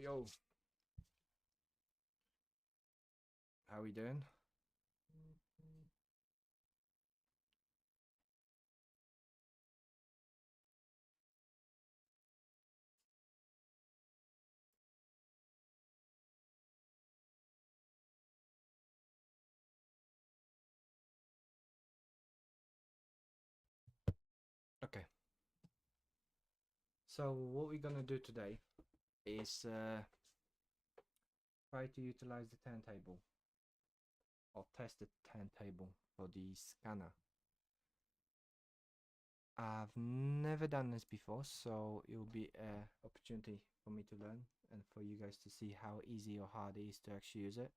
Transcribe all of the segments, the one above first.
Yo, how we doing? Okay. So what we're gonna do today is try to utilize the turntable or test the turntable for the scanner. I've never done this before, so it will be an opportunity for me to learn and for you guys to see how easy or hard it is to actually use it.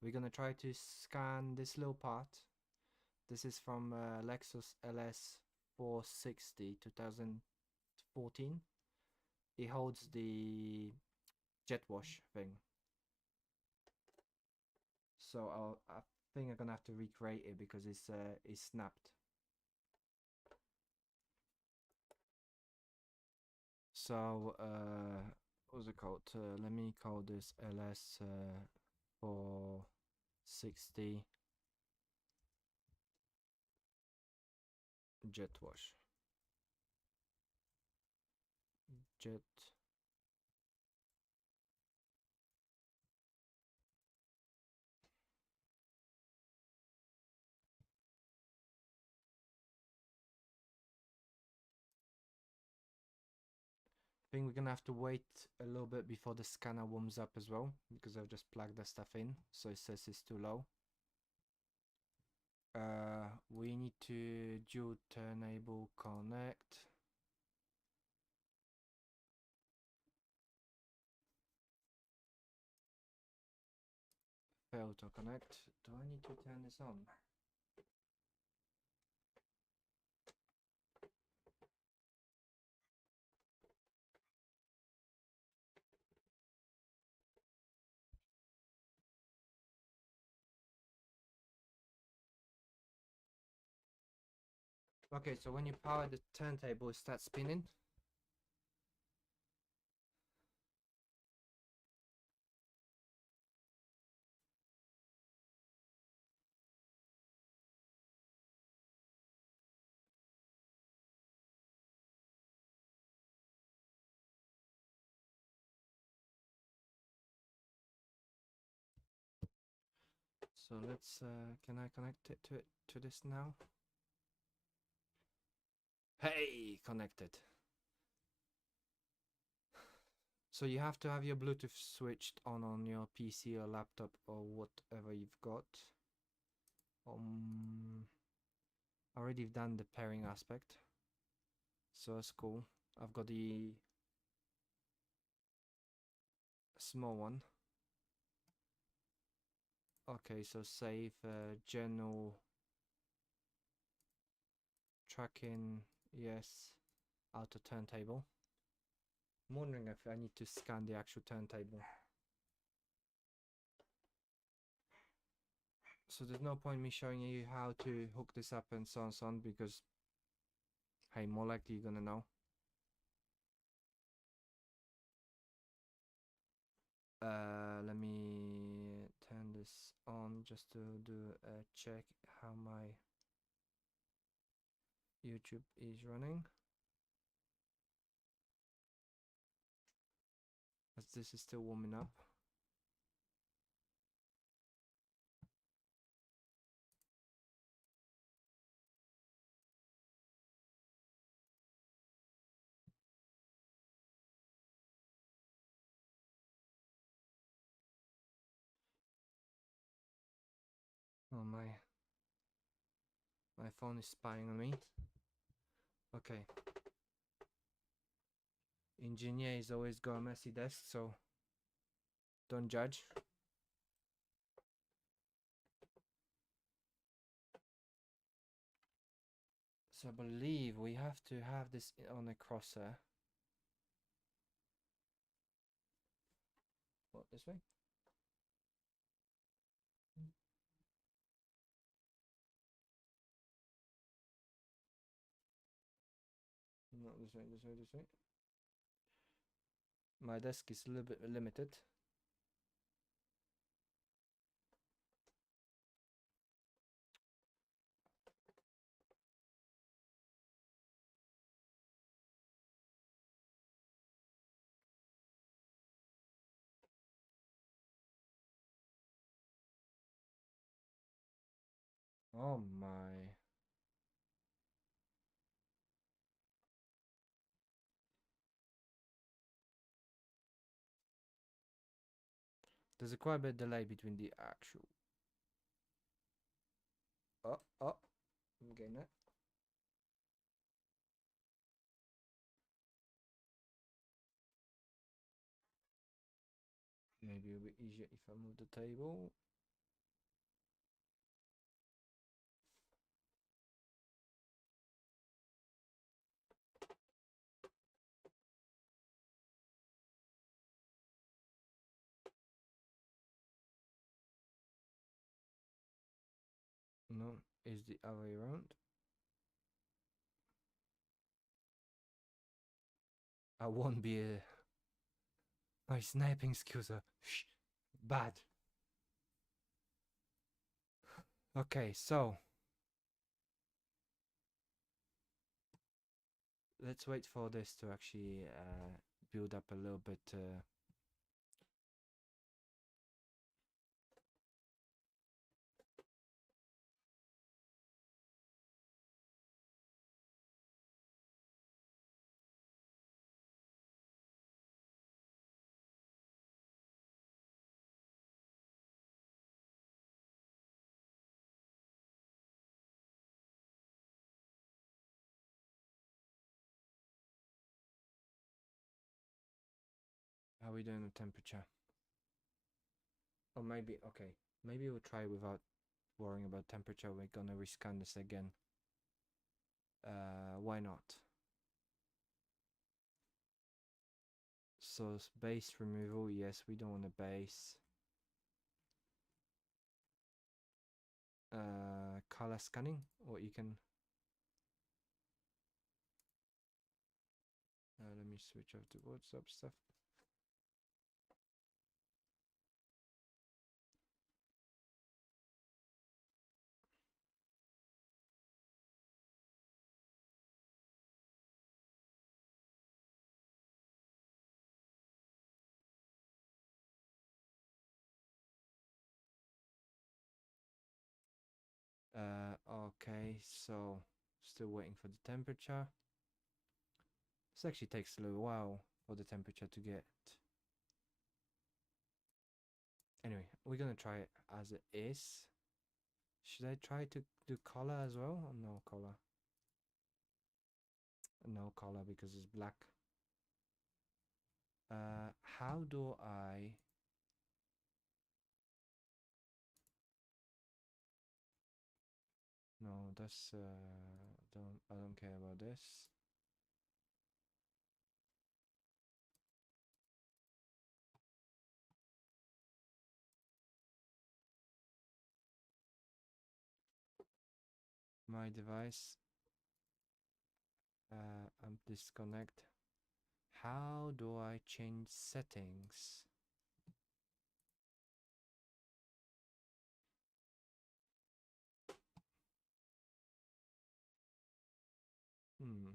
We're gonna try to scan this little part. This is from Lexus LS 460 2014. It holds the jet wash thing. So I think I'm gonna have to recreate it because it's snapped. So what's it called? Let me call this LS 460 jet wash. Jet I think we're gonna have to wait a little bit before the scanner warms up as well, because I've just plugged the stuff in, so it says it's too low. We need to dual turntable connect. Fail to connect. Do I need to turn this on? Okay, so when you power the turntable, it starts spinning. So let's can I connect it to this now? Hey, connected. So you have to have your Bluetooth switched on your PC or laptop or whatever you've got. Already done the pairing aspect, so that's cool. I've got the small one. Okay, so save general tracking, yes, auto turntable. I'm wondering if I need to scan the actual turntable. So there's no point me showing you how to hook this up and so on because, hey, more likely you're gonna know. Let me turn this on just to do a check how my YouTube is running. As this is still warming up. Oh, my phone is spying on me. Okay. Engineers always got a messy desk, so don't judge. So I believe we have to have this on a crosser. What, this way? No, this way, this way, this way. My desk is a little bit limited. Oh my. There's a quite a bit delay between the actual. Oh, I'm getting it. Maybe it'll be easier if I move the table. No, it's the other way around. I won't be a... My sniping skills are bad. Okay, so let's wait for this to actually build up a little bit. How are we doing with temperature? Or maybe, okay, maybe we'll try without worrying about temperature. We're gonna rescan this again. Why not? So base removal, yes, we don't want a base. Color scanning, or you can. Let me switch off the WhatsApp stuff. Okay, so still waiting for the temperature. This actually takes a little while for the temperature to get. Anyway, we're gonna try it as it is. Should I try to do color as well, or no color? No color because it's black. How do I... No, that's I don't care about this. My device. I'm disconnect. How do I change settings? Hmm.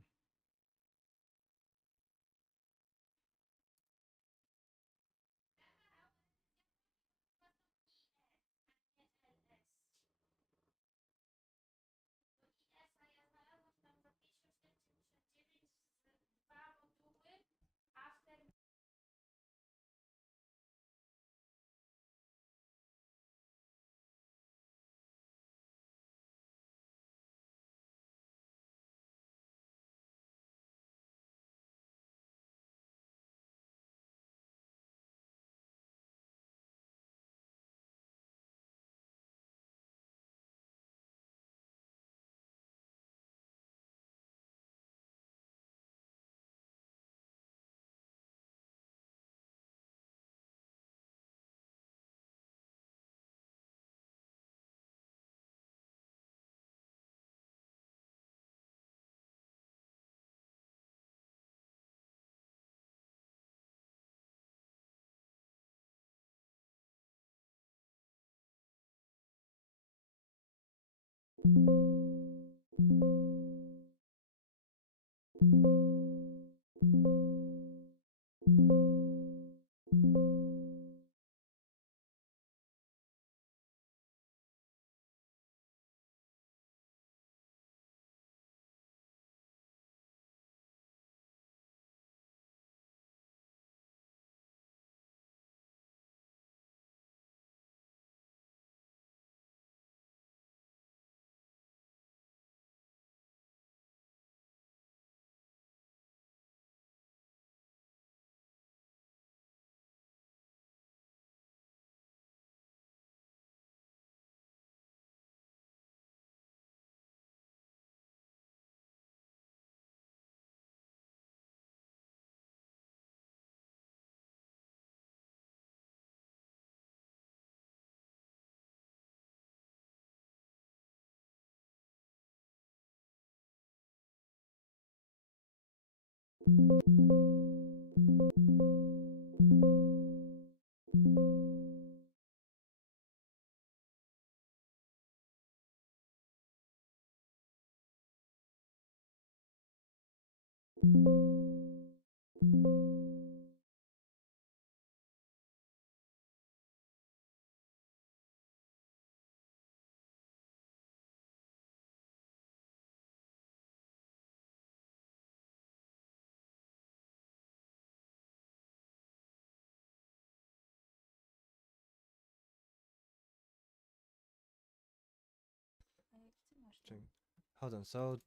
Hold on, so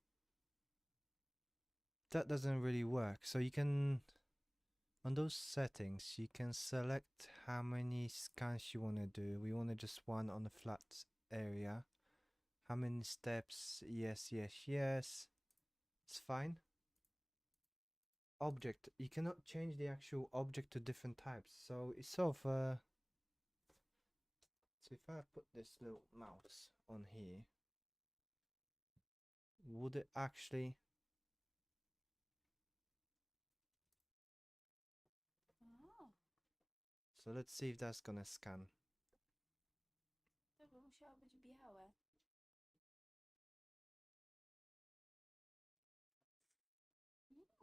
that doesn't really work. So you can, on those settings, you can select how many scans you want to do. We want to just one on the flat area. How many steps? Yes, yes, yes. It's fine. Object. You cannot change the actual object to different types. So it's sort of so if I put this little mouse on here, would it actually? O, So let's see if that's gonna scan. to by musiało być białe.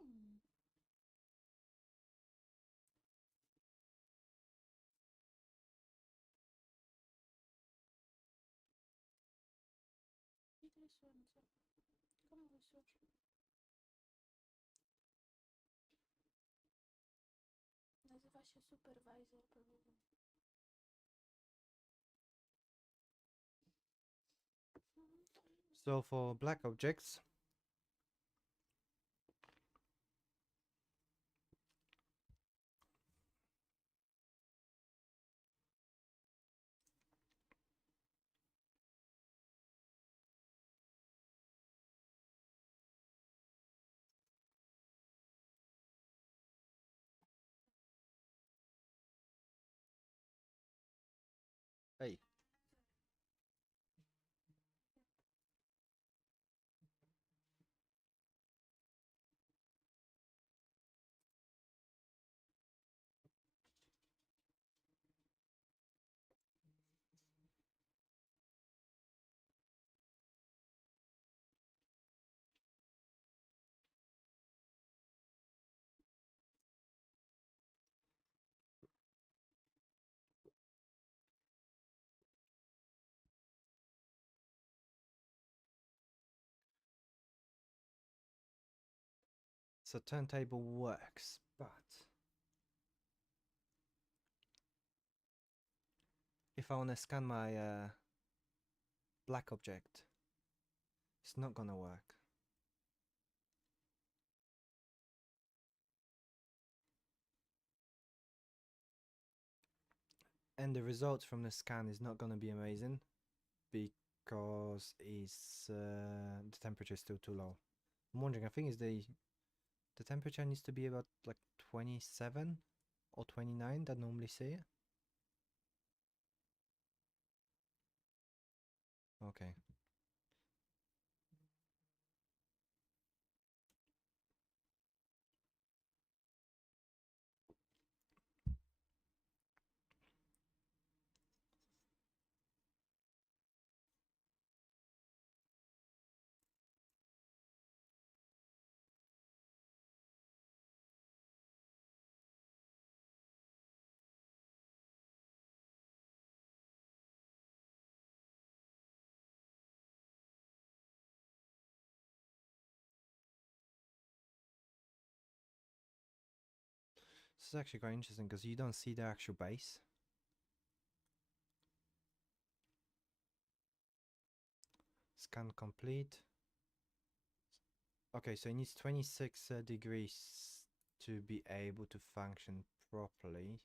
Mm. Interesujące. Komu wysłać? Nazywa się Supervisor pewnie. So for black objects, hey, so turntable works, but if I want to scan my black object, it's not gonna work. And the results from the scan is not gonna be amazing because the temperature is still too low. I'm wondering, I think is the temperature needs to be about like 27 or 29 that normally say it. Okay. This is actually quite interesting because you don't see the actual base. Scan complete. Okay, so it needs 26 degrees to be able to function properly.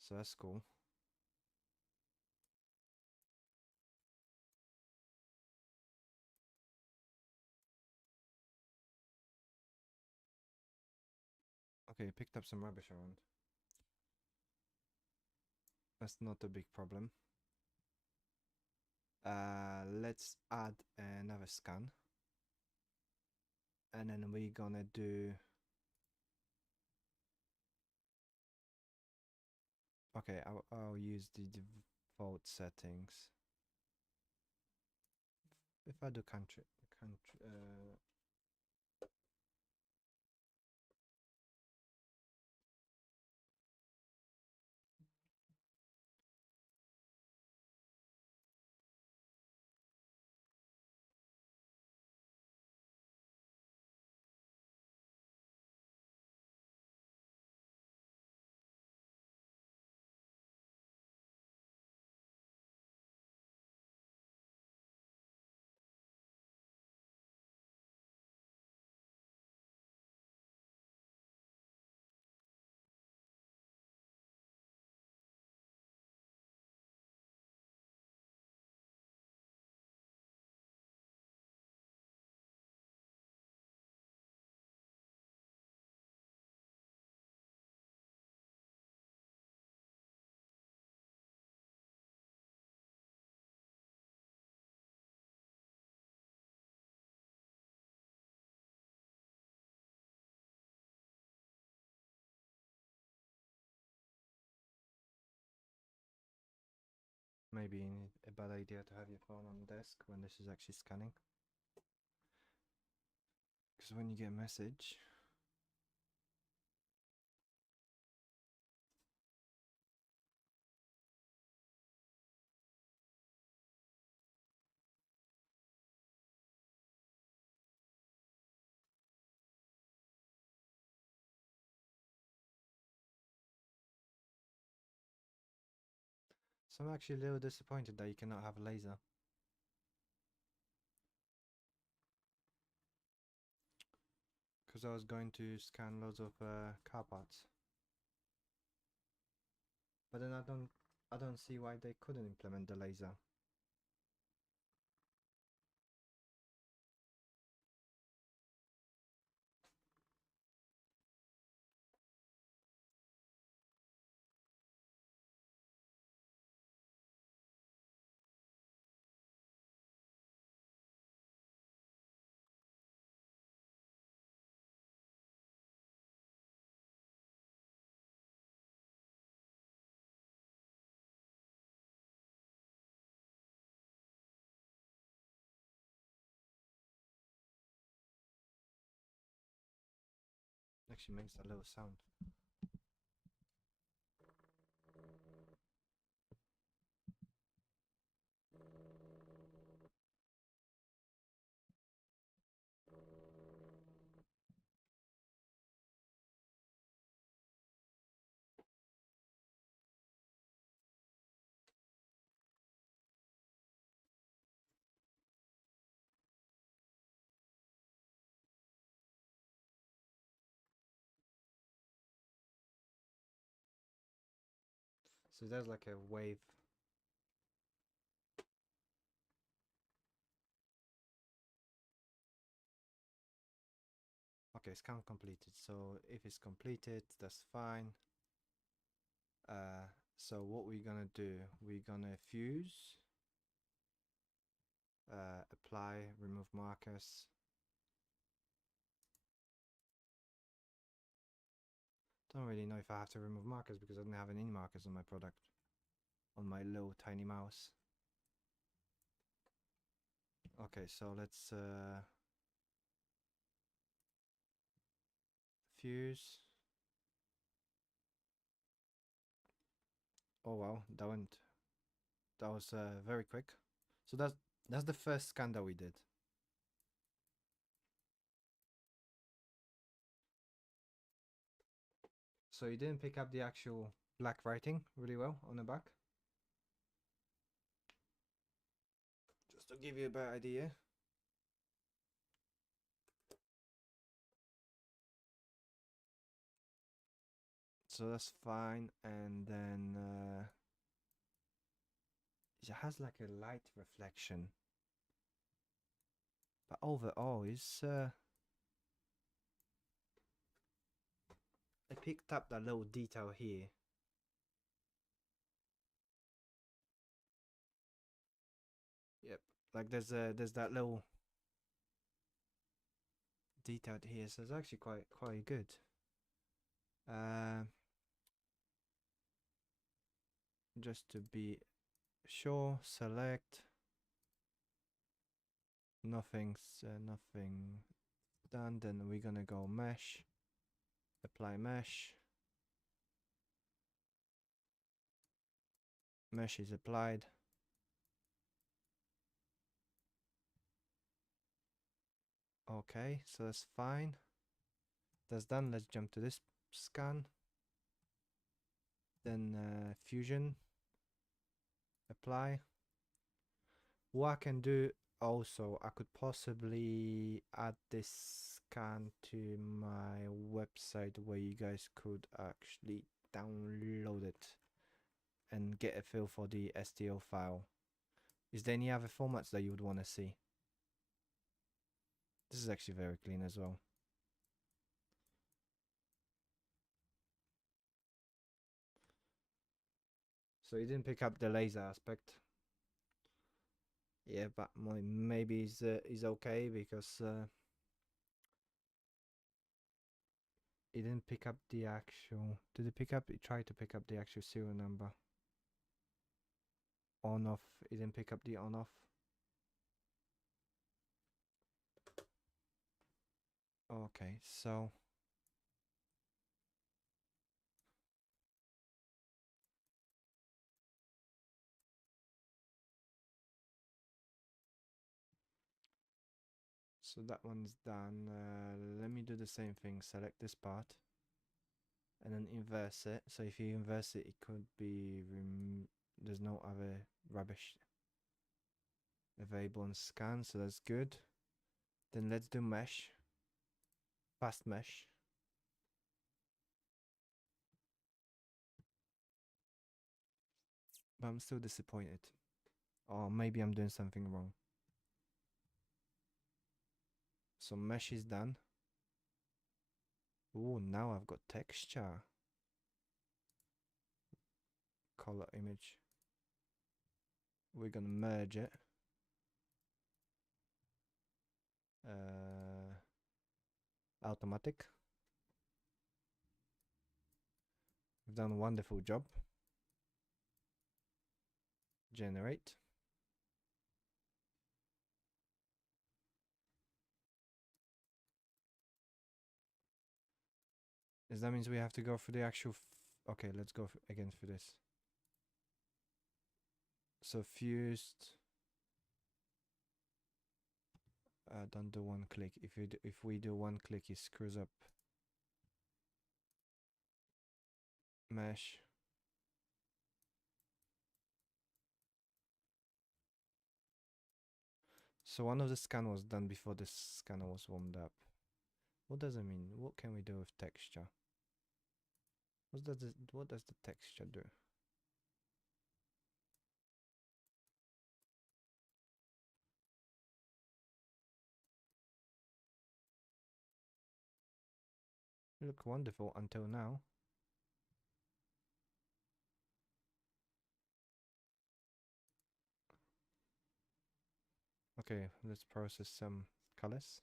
So that's cool. Okay, picked up some rubbish around. That's not a big problem. Let's add another scan. And then we're gonna do... Okay, I'll use the default settings. If I do country, maybe a bad idea to have your phone on the desk when this is actually scanning. Because when you get a message, so I'm actually a little disappointed that you cannot have a laser. Because I was going to scan loads of car parts. But then I don't see why they couldn't implement the laser. Actually makes that little sound. So there's like a wave. Okay, scan completed. So if it's completed, that's fine. So what we're gonna do, we're gonna fuse, apply, remove markers. Don't really know if I have to remove markers because I don't have any markers on my product, on my little tiny mouse. Okay, so let's fuse. Oh wow, that was very quick. So that's the first scan that we did. So you didn't pick up the actual black writing really well on the back. Just to give you a better idea. So that's fine, and then it has like a light reflection, but overall it's I picked up that little detail here. Yep, like there's that little detail here, so it's actually quite good. Just to be sure, select. Nothing's nothing done. Then we're gonna go mesh, apply mesh. Mesh is applied. Okay, so that's fine. That's done. Let's jump to this scan. Then fusion, apply. What I can do also, I could possibly add this scan to my website where you guys could actually download it and get a feel for the STL file. Is there any other formats that you would want to see? This is actually very clean as well. So you didn't pick up the laser aspect. Yeah, but maybe is okay because it didn't pick up the actual. Did it pick up? It tried to pick up the actual serial number. On off. It didn't pick up the on off. Okay, so that one's done. Let me do the same thing. Select this part and then inverse it. So if you inverse it, it could be there's no other rubbish available on scan, so that's good. Then let's do mesh, fast mesh. But I'm still disappointed. Or maybe I'm doing something wrong. So mesh is done. Oh, now I've got texture. Color image. We're gonna merge it. Automatic. We've done a wonderful job. Generate. That means we have to go for the actual. Okay, let's go again for this. So fused. Don't do one click. If we do one click, it screws up. Mesh. So one of the scan was done before the scanner was warmed up. What does it mean? What can we do with texture? What does the texture do? Look wonderful until now. Okay, let's process some colors.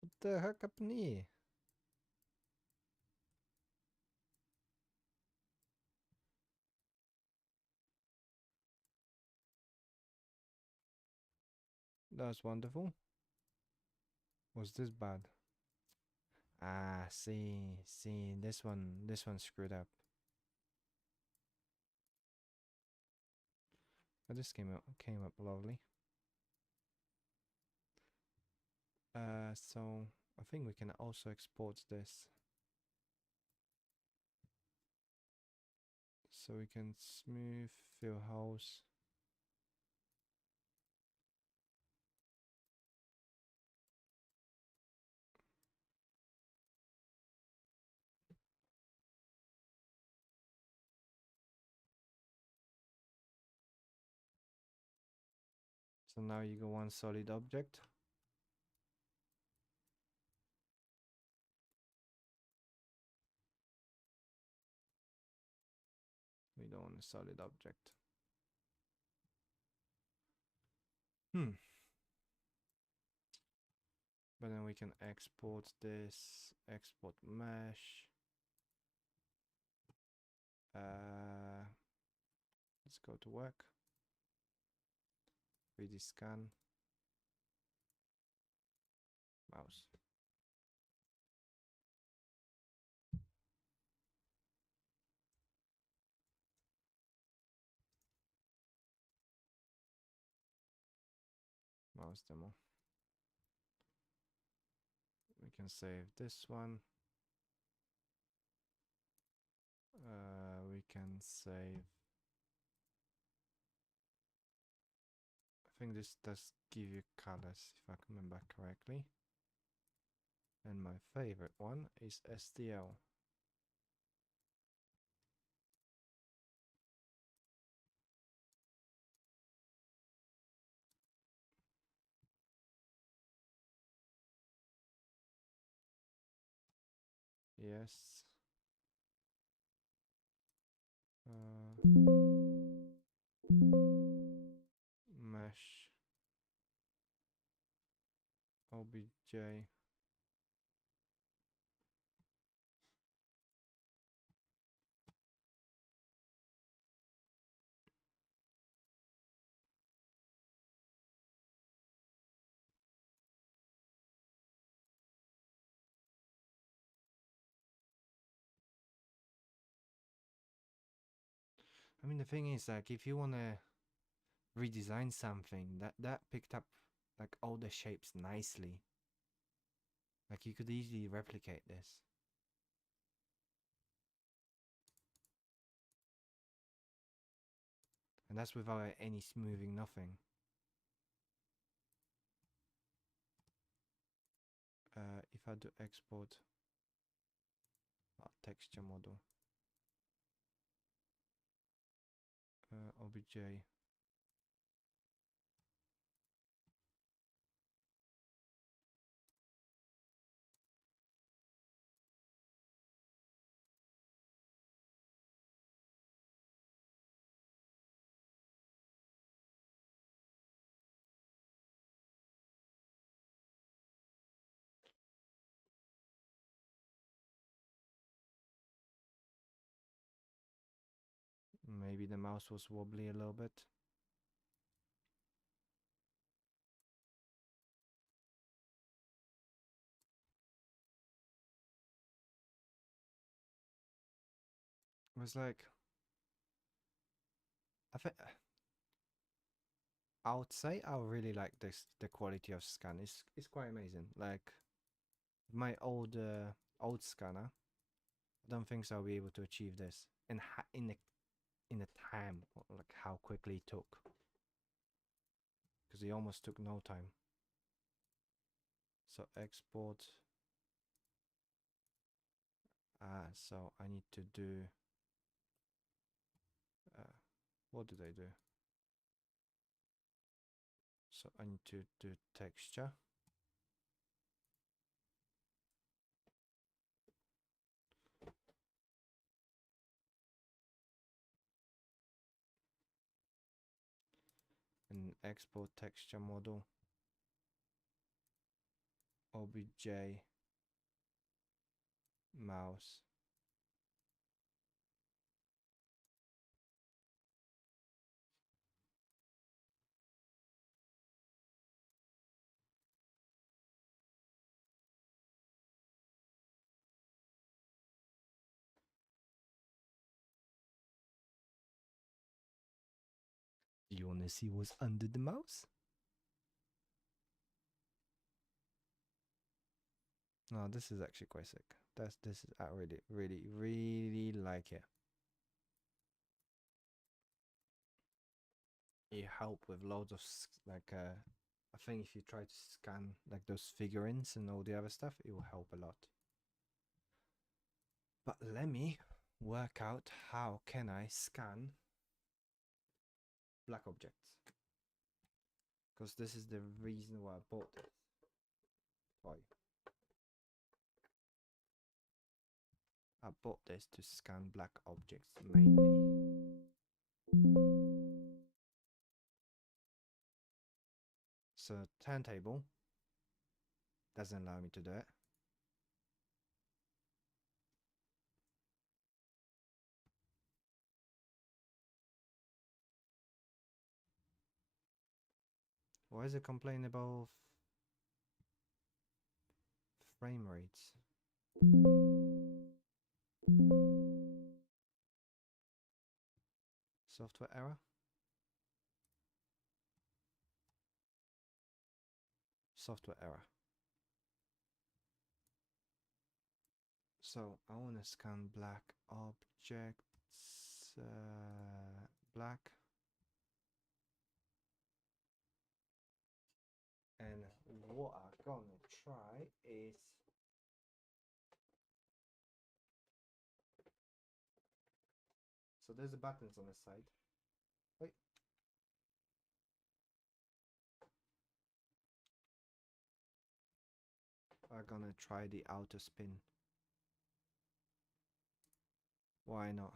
What the heck happened here? That's wonderful. Was this bad? Ah, see, this one screwed up. Oh, this came up lovely. So I think we can also export this. So we can smooth, fill holes. So now you got one solid object. We don't want a solid object. But then we can export this, export mesh. Let's go to work. 3D scan. Mouse. Mouse demo. We can save this one. We can save. I think this does give you colors, if I can remember correctly. And my favorite one is STL. Yes. Mesh. OBJ. I mean, the thing is, like, if you want to redesign something, that picked up like all the shapes nicely. Like, you could easily replicate this. And that's without any smoothing, nothing. If I do export texture model, OBJ, maybe the mouse was wobbly a little bit. It was like, I would say I really like this. The quality of scan is quite amazing. Like my old scanner, I don't think so I'll be able to achieve this in the time, like how quickly it took, because it almost took no time. So export. So I need to do. What did I do? So I need to do texture. And export texture model. OBJ. Mouse. You wanna see what's under the mouse? No, this is actually quite sick. This is I really like it. It help with loads of like I think if you try to scan like those figurines and all the other stuff, it will help a lot. But let me work out how can I scan black objects, because this is the reason why I bought it. Why? I bought this to scan black objects mainly. So turntable doesn't allow me to do it. Why is it complaining about frame rates? Software error? Software error. So I want to scan black objects, black. And what I'm gonna try is so there's the buttons on the side. Wait. I'm gonna try the auto spin. Why not?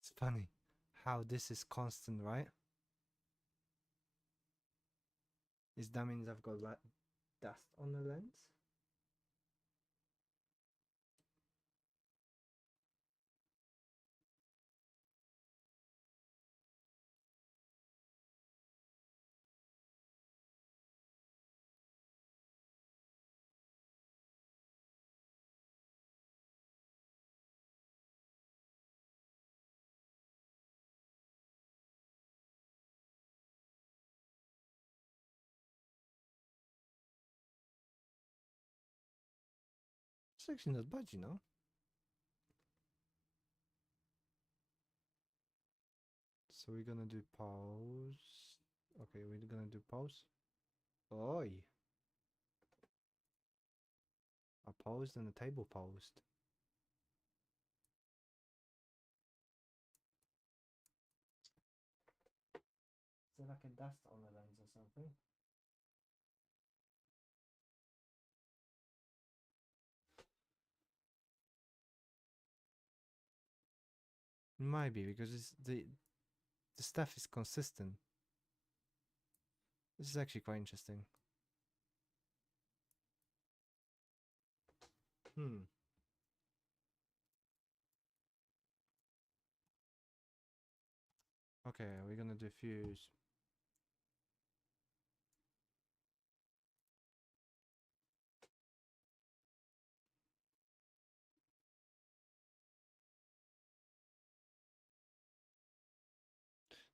It's funny how this is constant, right? Is that means I've got dust on the lens? It's actually not bad, you know. So we're gonna do pause. Okay, we're gonna do pause. Oi! I paused and the table paused. Is there like a dust on the lens or something? Might be because it's the stuff is consistent. This is actually quite interesting. Okay, we're gonna diffuse.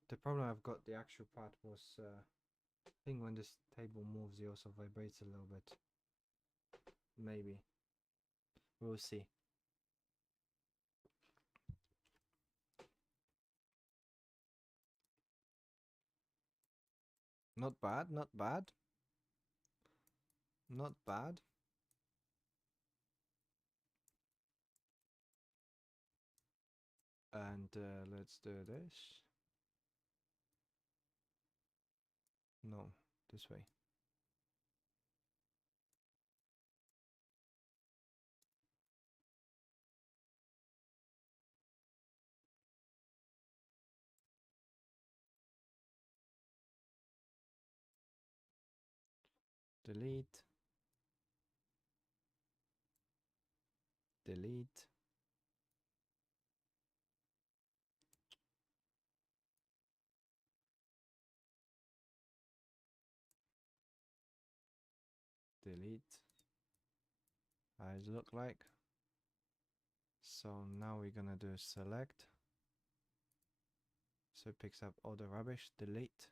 The problem I've got, the actual part was, I think when this table moves, it also vibrates a little bit. Maybe. We'll see. Not bad, not bad. Not bad. And let's do this. No, this way. Delete. delete. Delete. How does it look like? So now we're gonna do select. So it picks up all the rubbish, delete.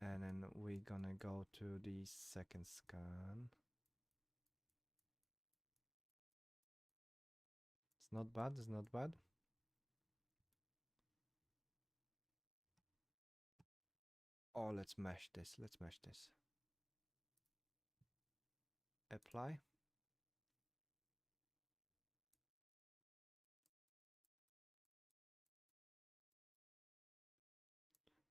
And then we're gonna go to the second scan. It's not bad, it's not bad. Oh, let's mesh this, let's mesh this. Apply.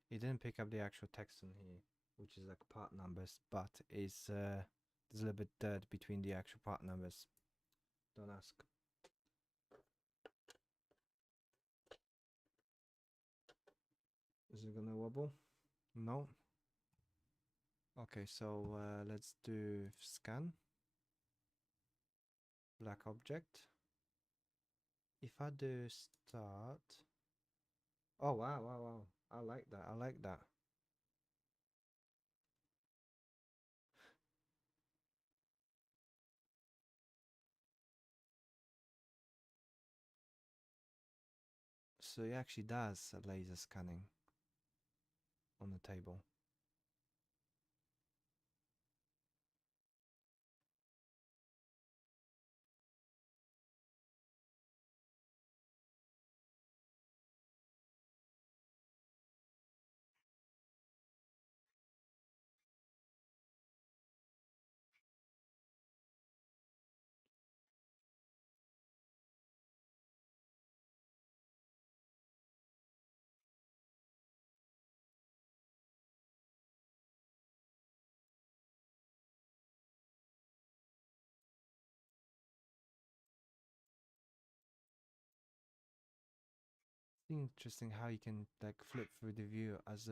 It didn't pick up the actual text on here, which is like part numbers, but is there's a little bit dirt between the actual part numbers. Don't ask. Is it gonna wobble? No. Okay, so let's do scan. Black object. If I do start. Oh wow, wow, wow. I like that. I like that. So it actually does a laser scanning on the table. It's interesting how you can like flip through the view as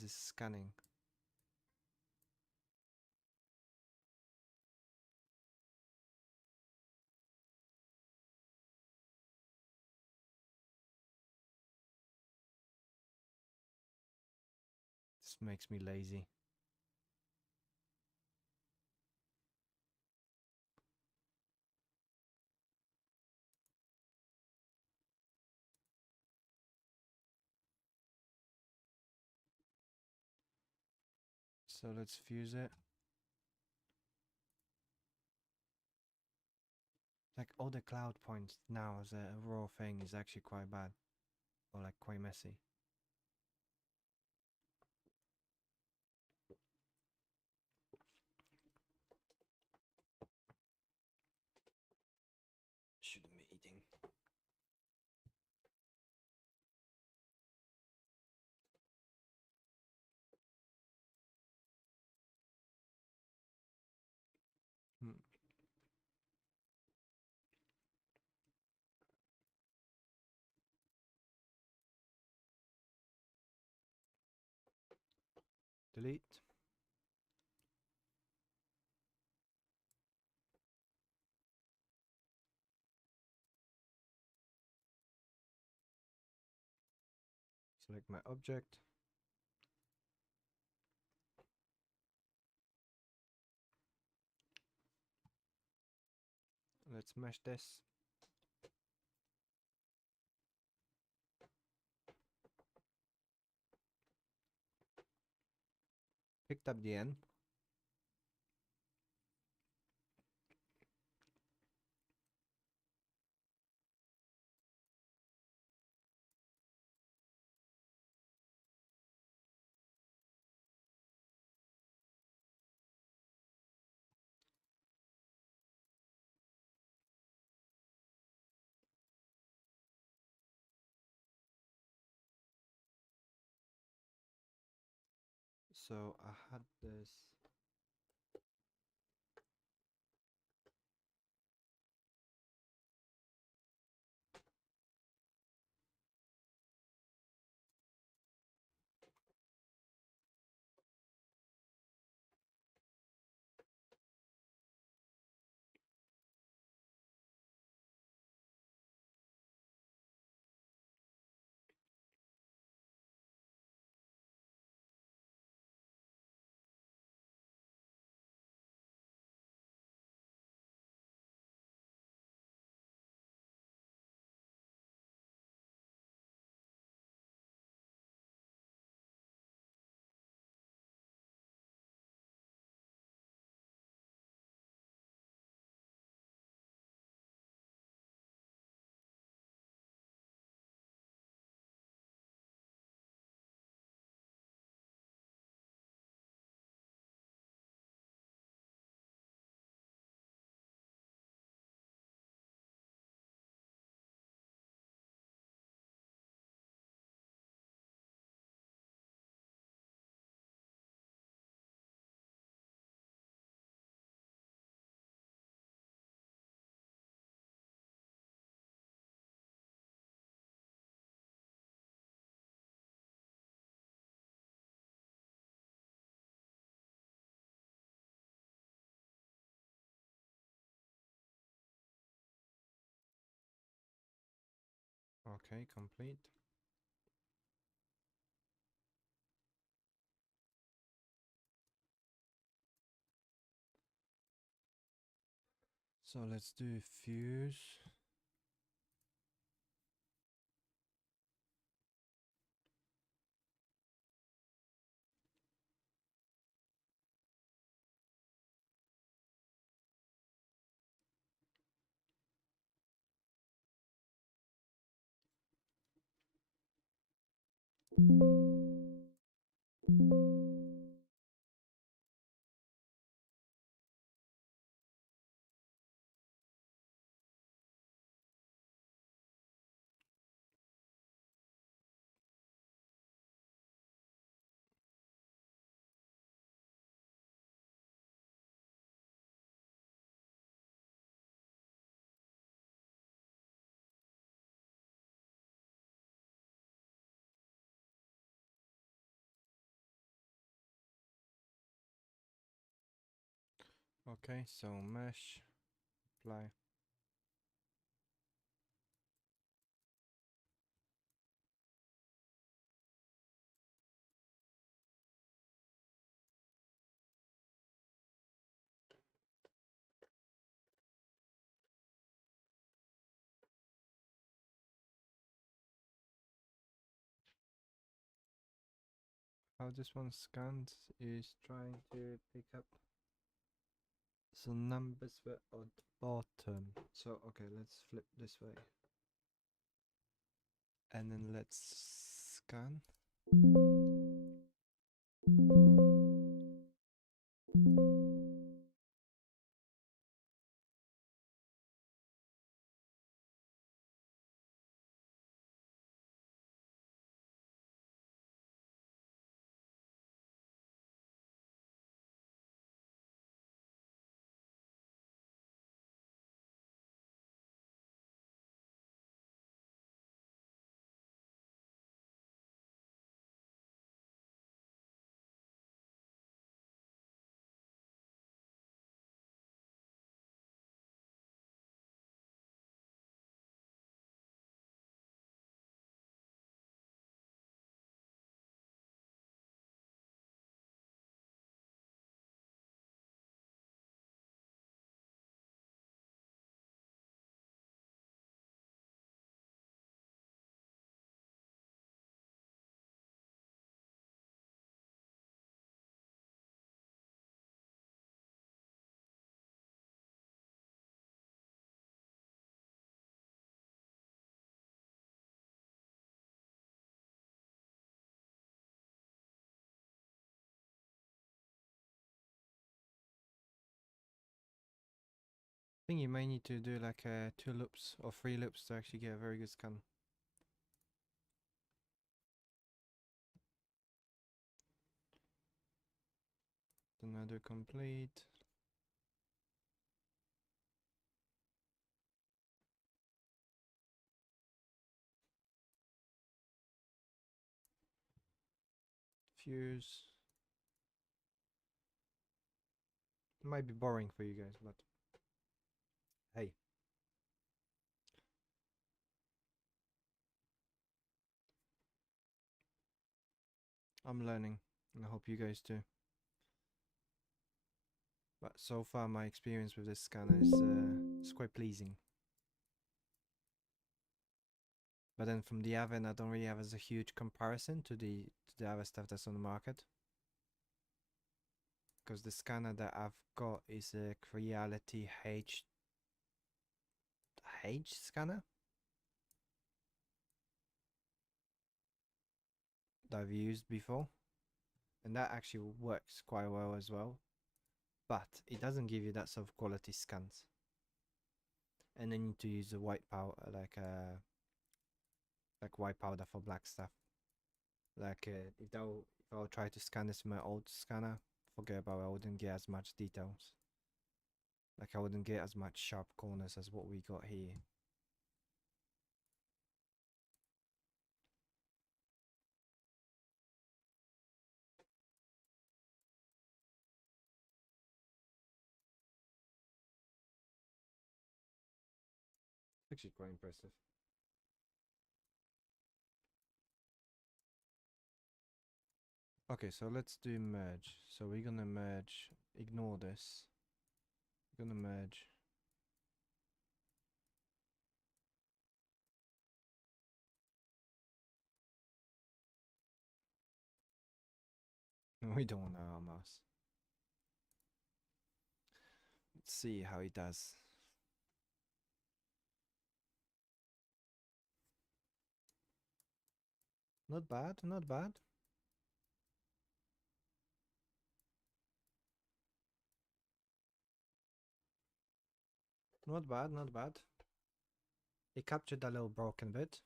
it's scanning. This makes me lazy. So let's fuse it. Like all the cloud points now as a raw thing is actually quite bad. Or like quite messy. Shouldn't be eating. Hmm. Delete. Select my object. Let's mesh this. Picked up the end. So I had this. Okay, complete. So let's do fuse. Okay, so mesh, apply. How this one scans is trying to pick up some numbers were at the bottom. So okay, let's flip this way. And then let's scan. I think you may need to do like 2 loops or 3 loops to actually get a very good scan. Another complete. Fuse. It might be boring for you guys, but hey. I'm learning, and I hope you guys too. But so far my experience with this scanner is quite pleasing. But then from the other end, I don't really have as a huge comparison to the other stuff that's on the market. Because the scanner that I've got is a Creality H scanner that I've used before. And that actually works quite well as well. But it doesn't give you that sort of quality scans. And then you need to use a white powder, like white powder for black stuff. Like if I'll try to scan this with my old scanner, forget about it, I wouldn't get as much details. Like I wouldn't get as much sharp corners as what we got here. Actually quite impressive. Okay, so let's do merge. So we're gonna merge, ignore this. We're gonna merge. We don't want our mouse. Let's see how it does. Not bad, not bad. Not bad, not bad. It captured a little broken bit.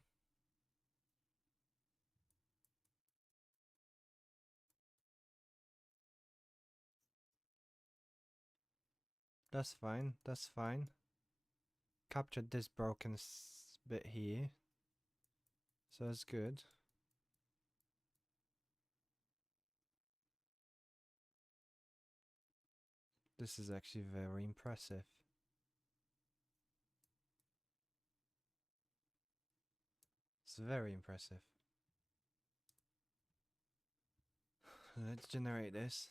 That's fine, that's fine. Captured this broken bit here. So that's good. This is actually very impressive. It's very impressive. Let's generate this.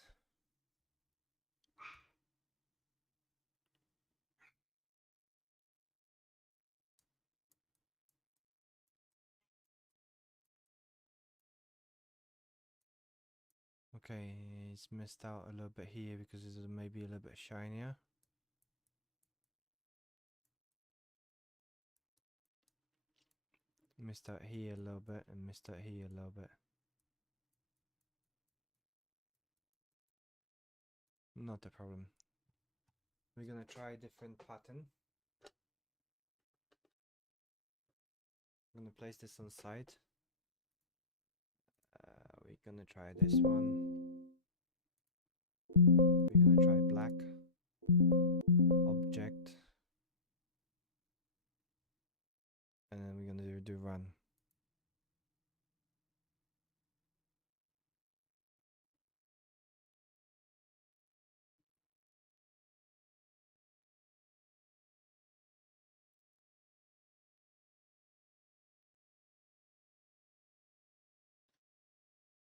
Okay, it's missed out a little bit here because it's maybe a little bit shinier. Missed out here a little bit and missed out here a little bit. Not a problem. We're gonna try a different pattern. I'm gonna place this on side. We're gonna try this one. We're gonna try black. Object. And then we're gonna do run.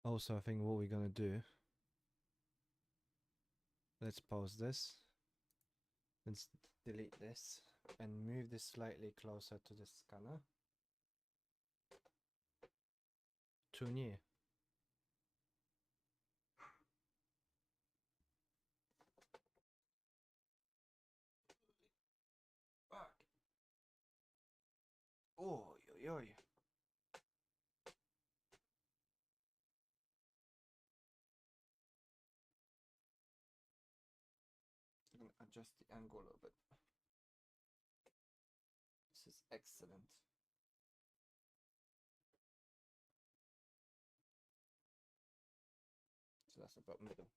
Also, I think what we're gonna do, let's pause this. Let's delete this and move this slightly closer to the scanner. Too near. Fuck. Oh, yo, yo. I'm gonna adjust the angle a little bit. This is excellent. So that's about middle.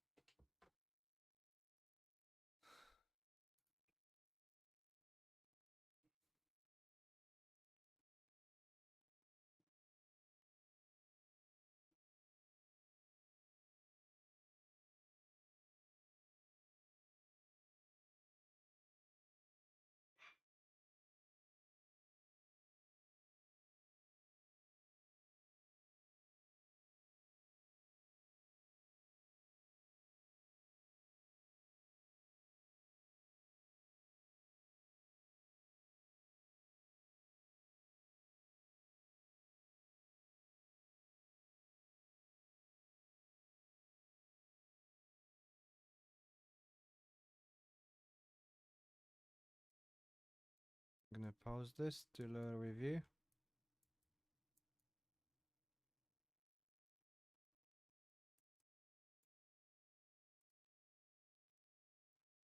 I'm gonna pause this, do a little review.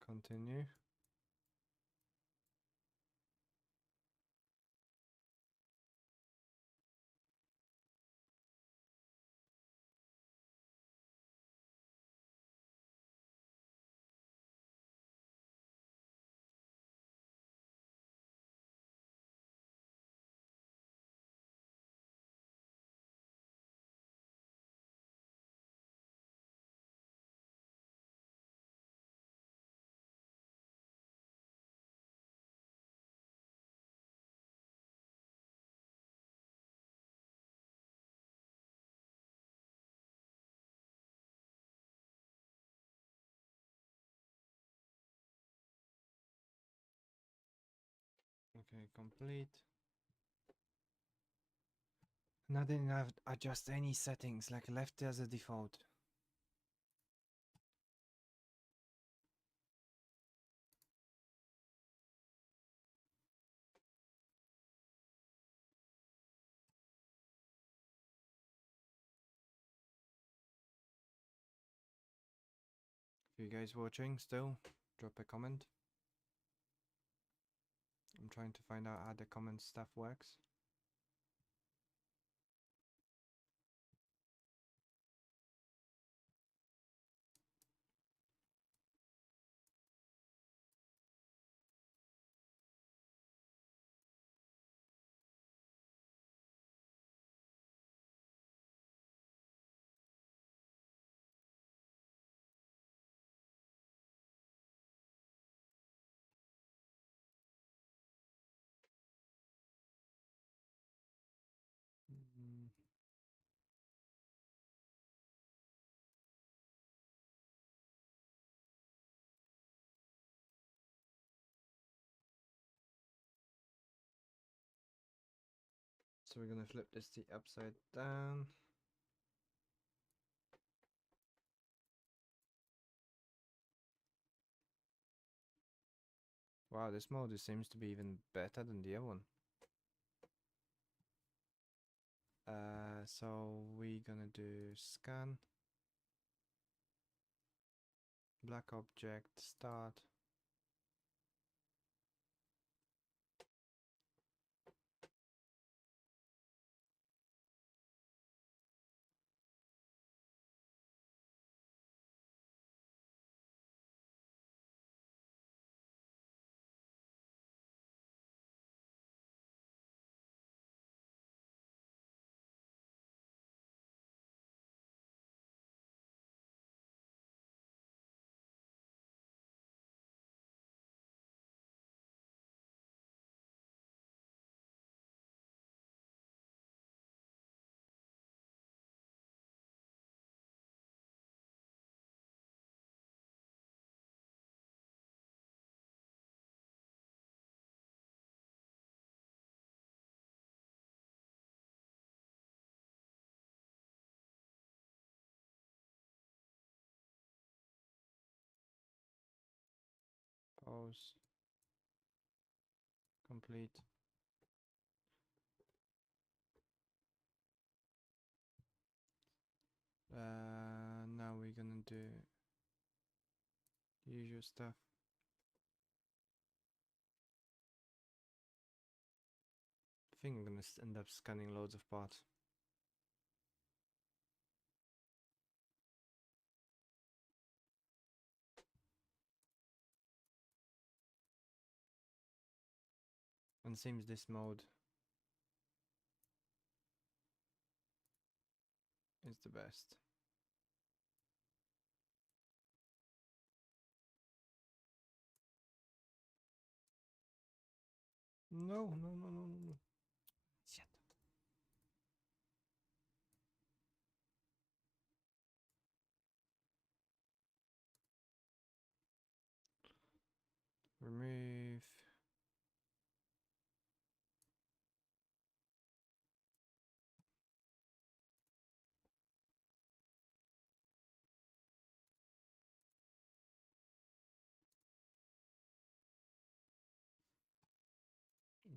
Continue. Okay, complete. Now didn't have adjust any settings, like left as a default. If you guys watching still, drop a comment. I'm trying to find out how the comment stuff works. Mm. So we're gonna flip this seat upside down. Wow, this mode seems to be even better than the other one. So we're gonna do scan, black object, start. Pause. Complete. Now we're gonna do usual stuff. I think I'm gonna end up scanning loads of parts. And it seems this mode is the best. No, no, no, no, no, no. Shit. Remove.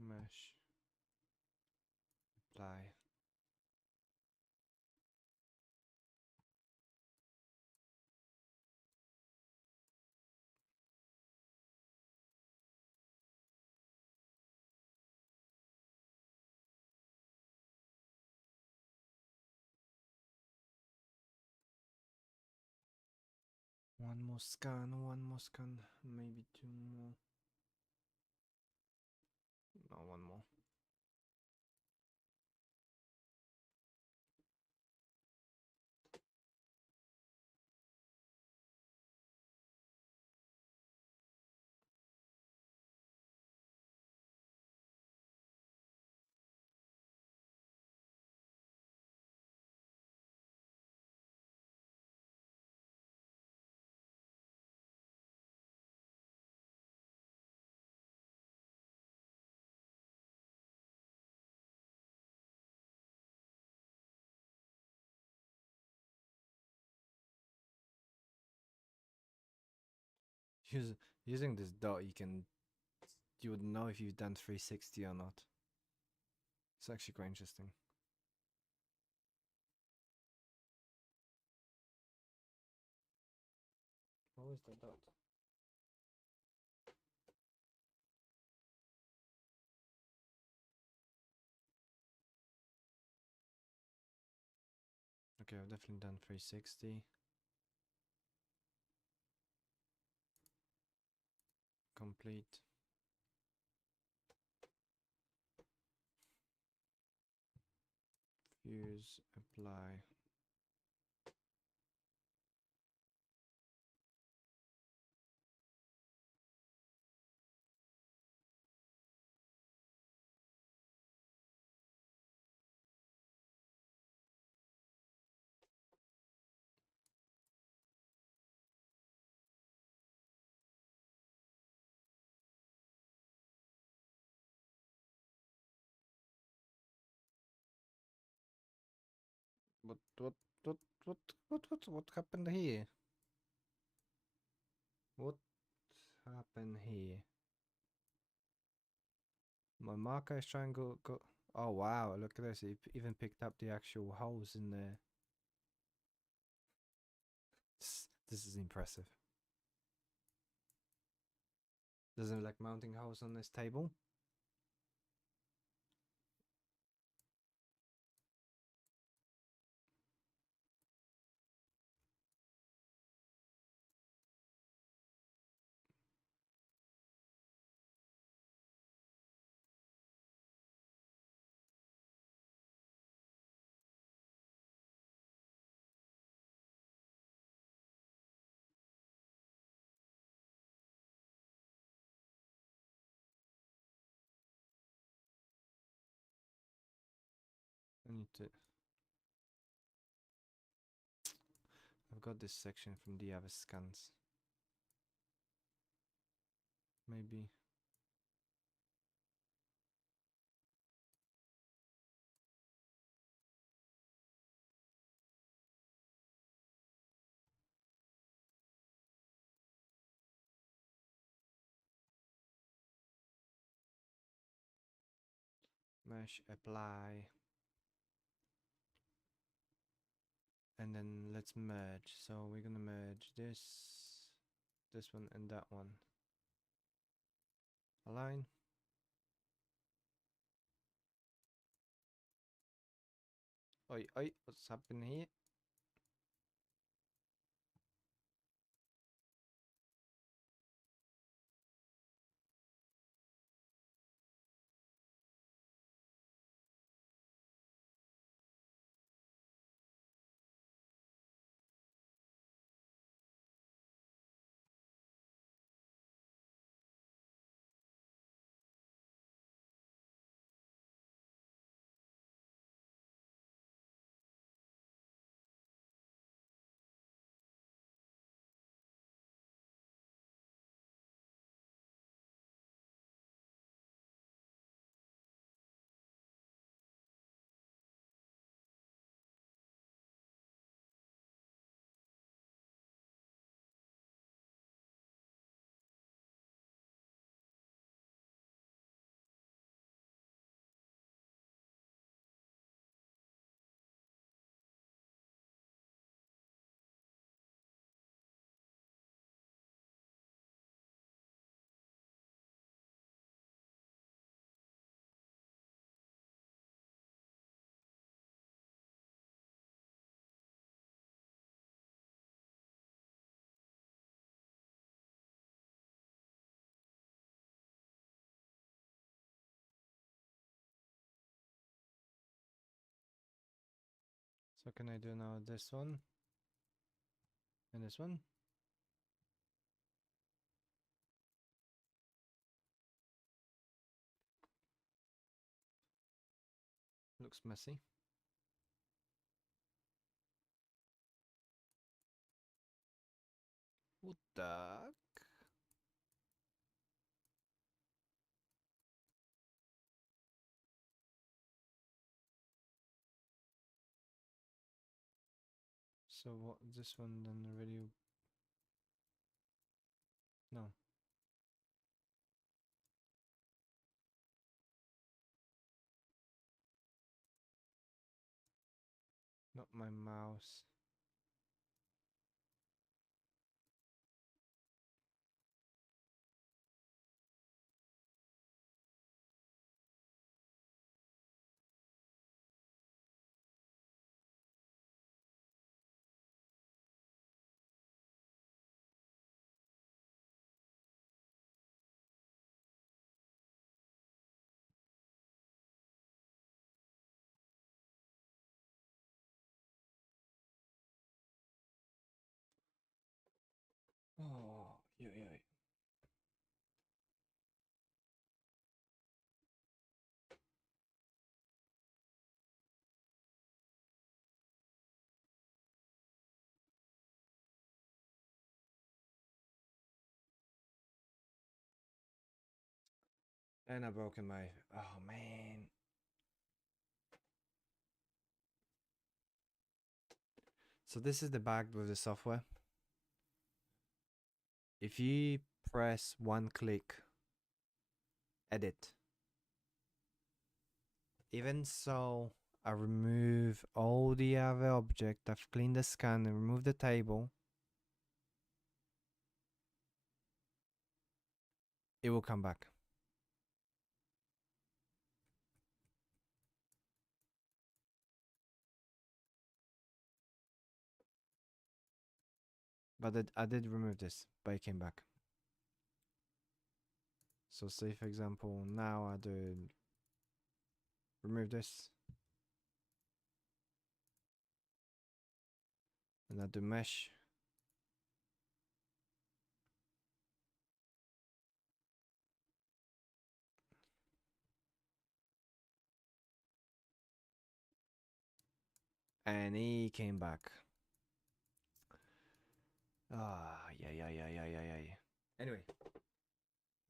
Mesh. Apply. One more scan, maybe two more. No, one more. Using this dot, you would know if you've done 360 or not. It's actually quite interesting. What was the dot? Okay, I've definitely done 360. Complete. Fuse, apply. What what what what happened here? What happened here? My marker is trying to go. Oh wow! Look at this. It even picked up the actual holes in there. This is impressive. Doesn't like mounting holes on this table. I need to. I've got this section from the other scans. Maybe. Mesh, apply. And then let's merge. So we're gonna merge this one and that one. Align. Oi, oi, what's happening here? So can I do now this one and this one? Looks messy. What the heck? So what this one then already No. Not my mouse. Oh, yeah. And I broken my. Oh man. So this is the bag with the software. If you press one click, edit. Even so, I remove all the other object. I've cleaned the scan and removed the table. It will come back. But I did remove this, but it came back. So say for example, now I do remove this. And I do mesh. And he came back. Ah, yeah. Anyway,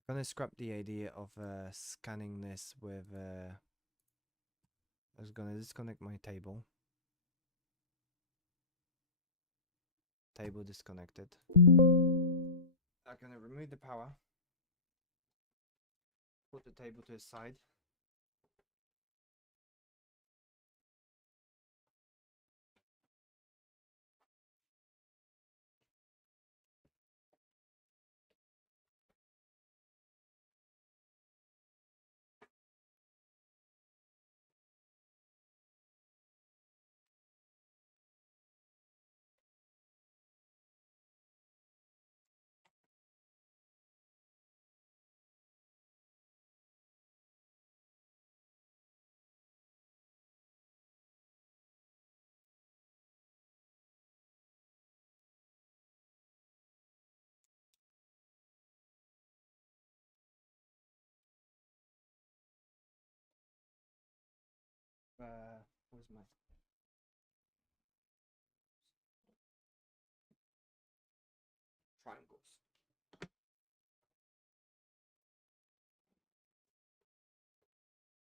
I'm gonna scrap the idea of scanning this with. I was gonna disconnect my table. Table disconnected. I'm gonna remove the power. Put the table to the side. Where's my triangles?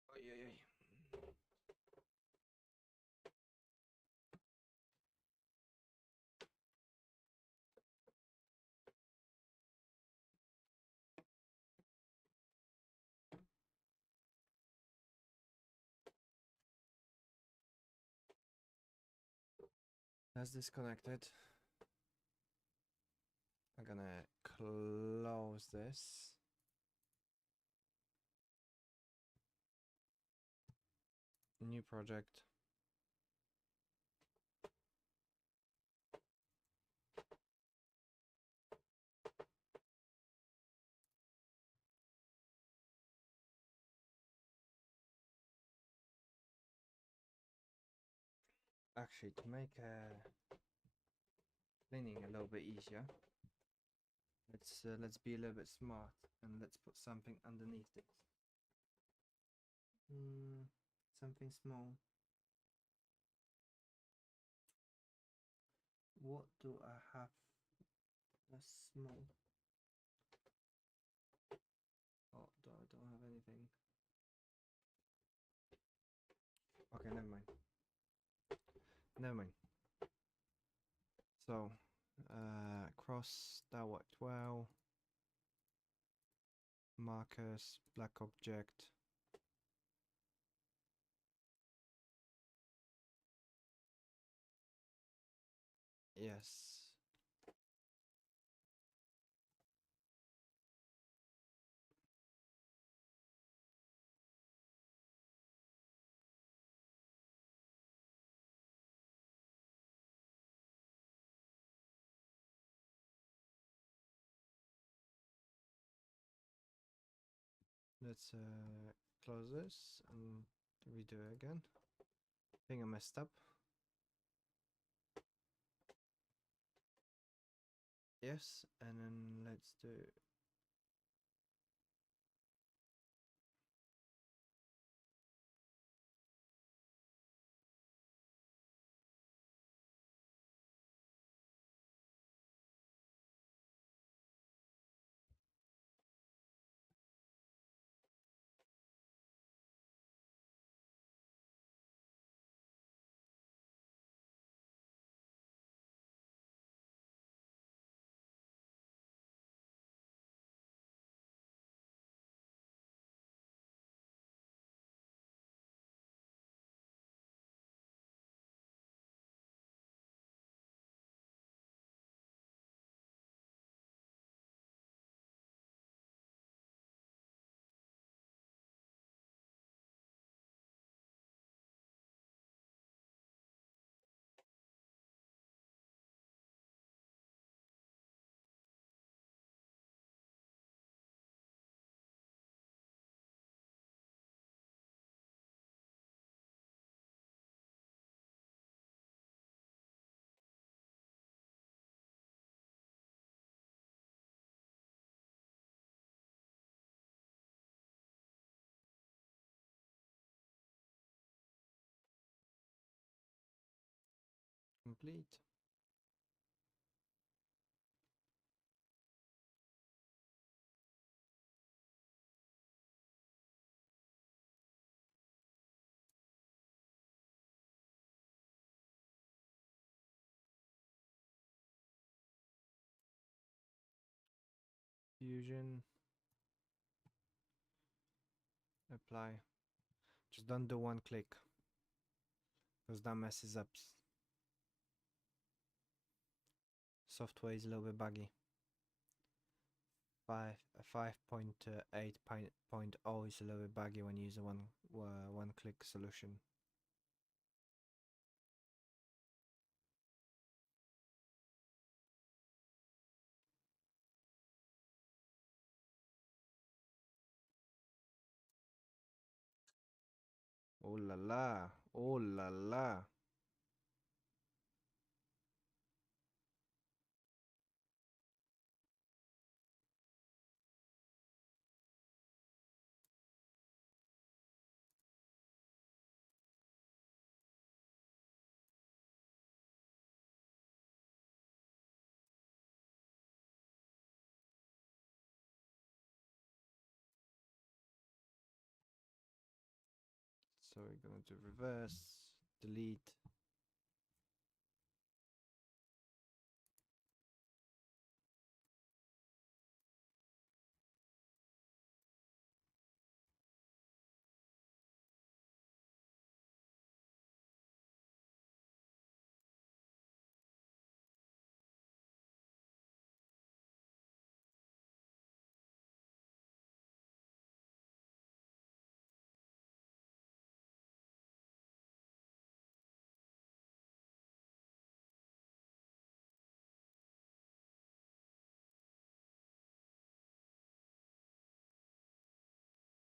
Oh yeah. That's disconnected. I'm gonna close this. New project. Actually, to make cleaning a little bit easier, let's be a little bit smart and let's put something underneath it. Something small. What do I have that's small? Oh, I don't have anything. Okay, never mind. So, cross that worked well. markers, black object. Yes. Let's close this and redo it again. I think I messed up. Yes, and then let's do complete. Fusion. Apply. Just don't do one click, because that messes up. Software is a little bit buggy. 5.8.0 is a little bit buggy when you use a one click solution. Oh la la, oh la la. So we're going to reverse, delete.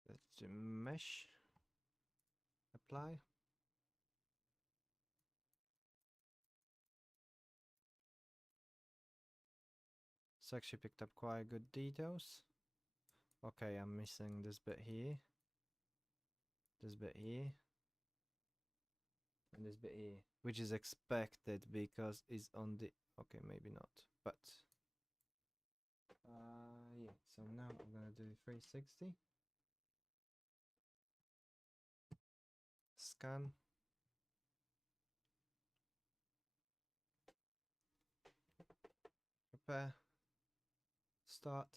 Let's do mesh, apply. It's actually picked up quite good details. Okay, I'm missing this bit here, this bit here, and this bit here, which is expected because it's on the, okay, maybe not, but yeah, so now I'm gonna do 360, scan, prepare, start,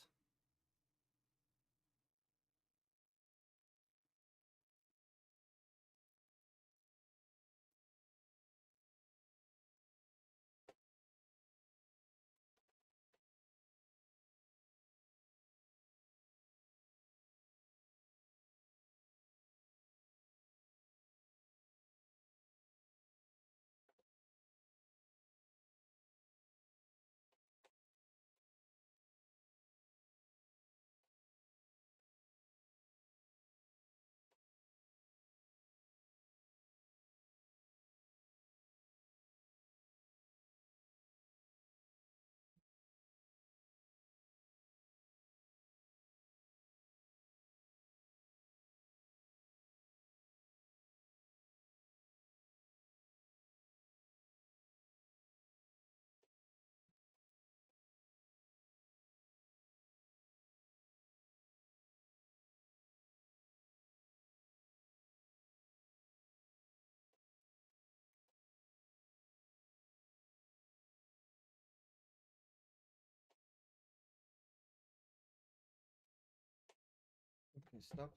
Stop.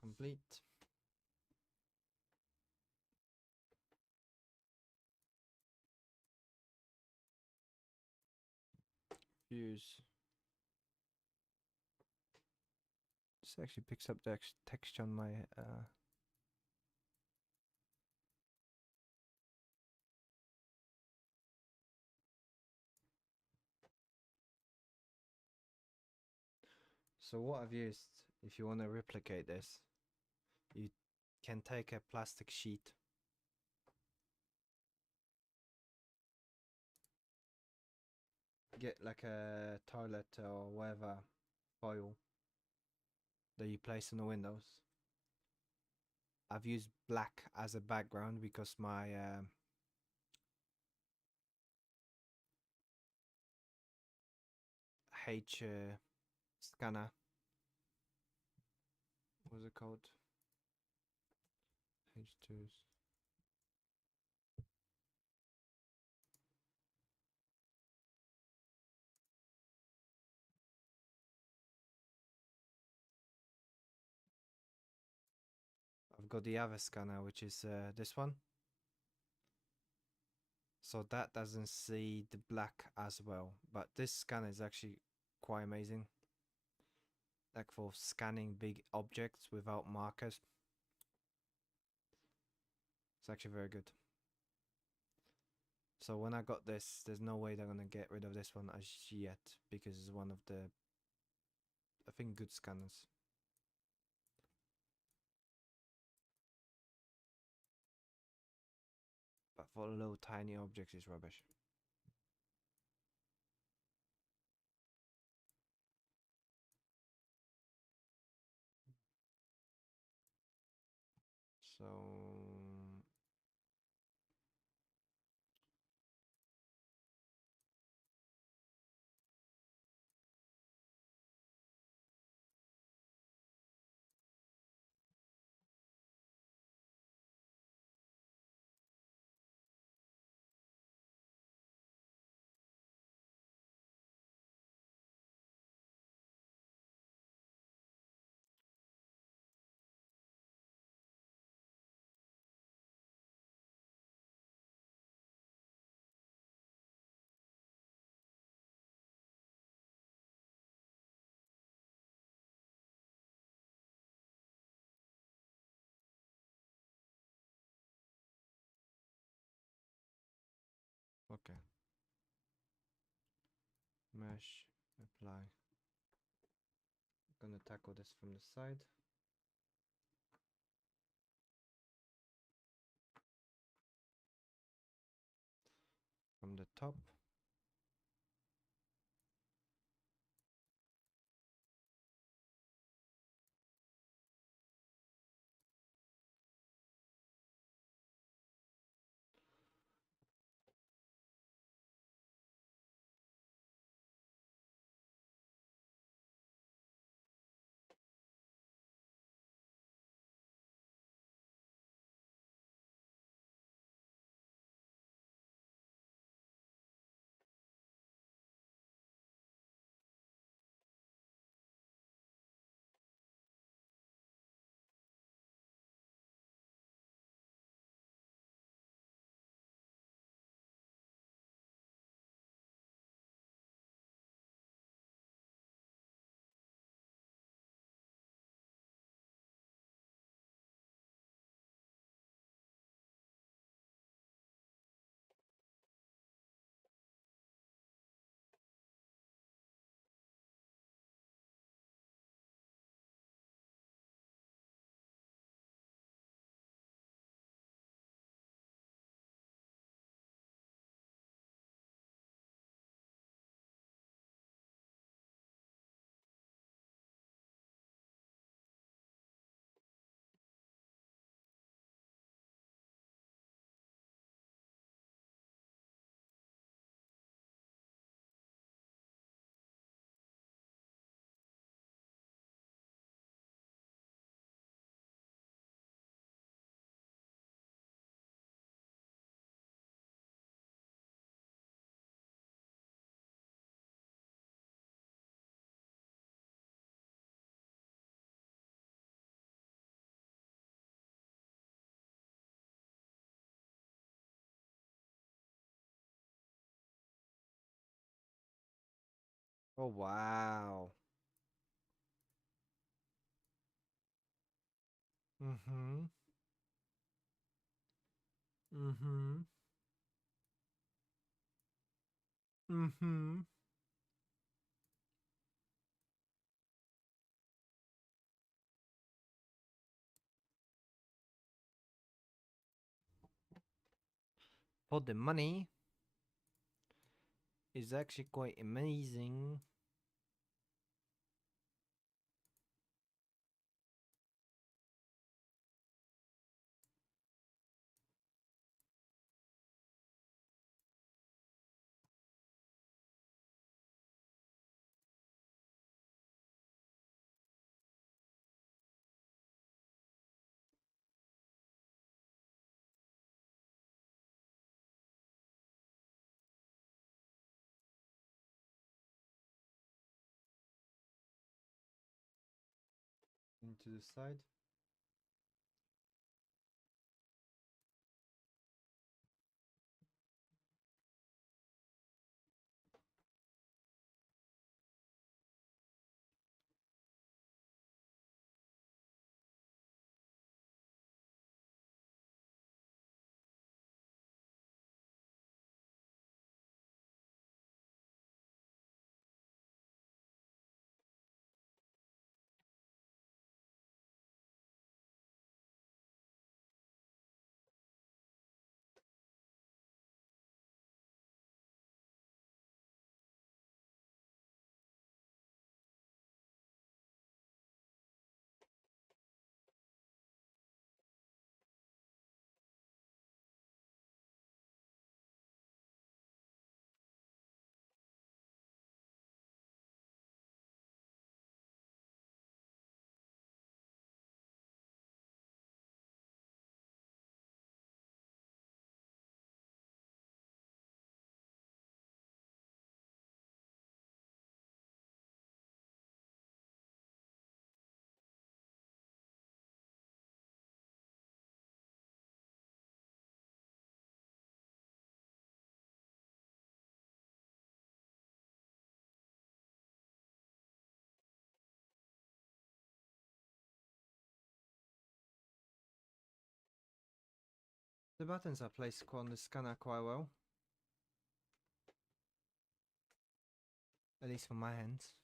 Complete. Views. This actually picks up the texture on my So what I've used, if you want to replicate this, you can take a plastic sheet, get like a toilet or whatever foil that you place in the windows. I've used black as a background because my H scanner, what's it called? H2s. I've got the other scanner, which is this one. So that doesn't see the black as well. But this scanner is actually quite amazing. Like for scanning big objects without markers. It's actually very good. So when I got this, there's no way they're gonna get rid of this one as yet, because it's one of the, I think, good scanners. But for little tiny objects, it's rubbish. So okay. Mesh, apply. Gonna tackle this from the side. From the top. Oh wow. Mm-hmm. Mm-hmm. Mm-hmm. For the money is actually quite amazing. Into the side. The buttons are placed on the scanner quite well. At least for my hands.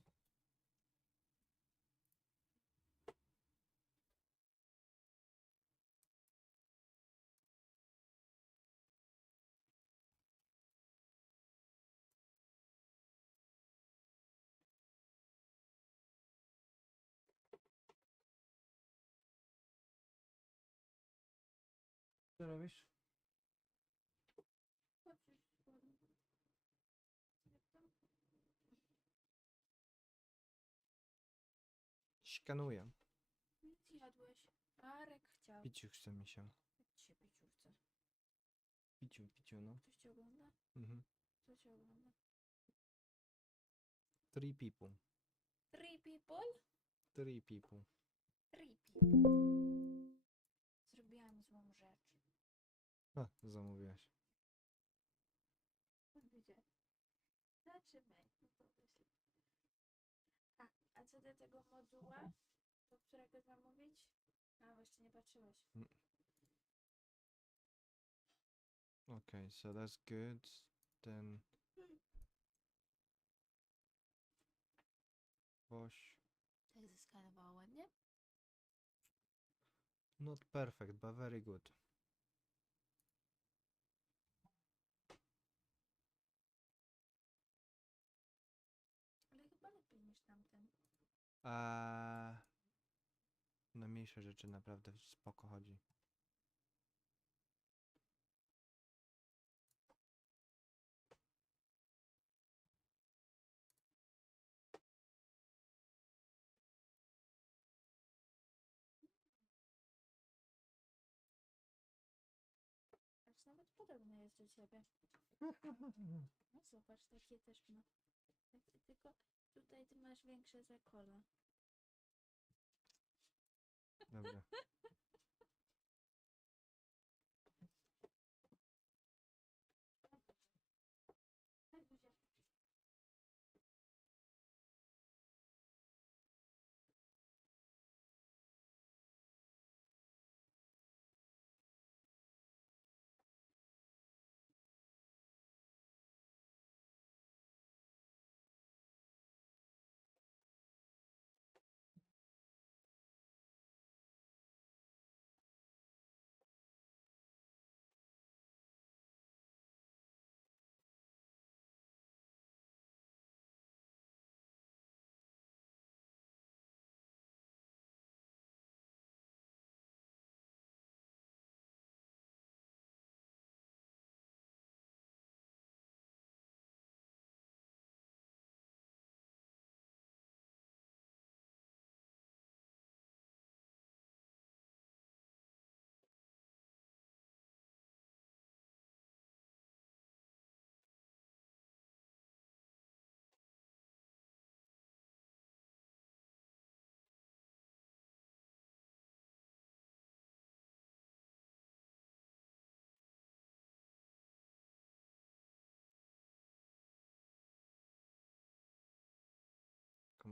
Co robisz? Skanuję. Nic jadłeś. Arek chciał. Piciu chce mi się. Jak ci się piciu chce? Piciu, no. Ktoś cię ogląda? Mhm. Kto cię ogląda? 3 people. 3 people? 3 people. 3 people. Zrobiłam złą rzecz. Ha, zamówiłaś. Widzę. Zaczynaj. A co do tego moduła, do którego zamówić? A, właśnie nie patrzyłeś. Okay, so that's good. Then wash. Tak zeskanowało ładnie? Not perfect, but very good. Ale chyba lepiej niż tamten. Na mniejsze rzeczy naprawdę spoko chodzi. Aż nawet podobny jest do ciebie. No zobacz, takie też ma. Tylko tutaj ty masz większe zakole. Dobra.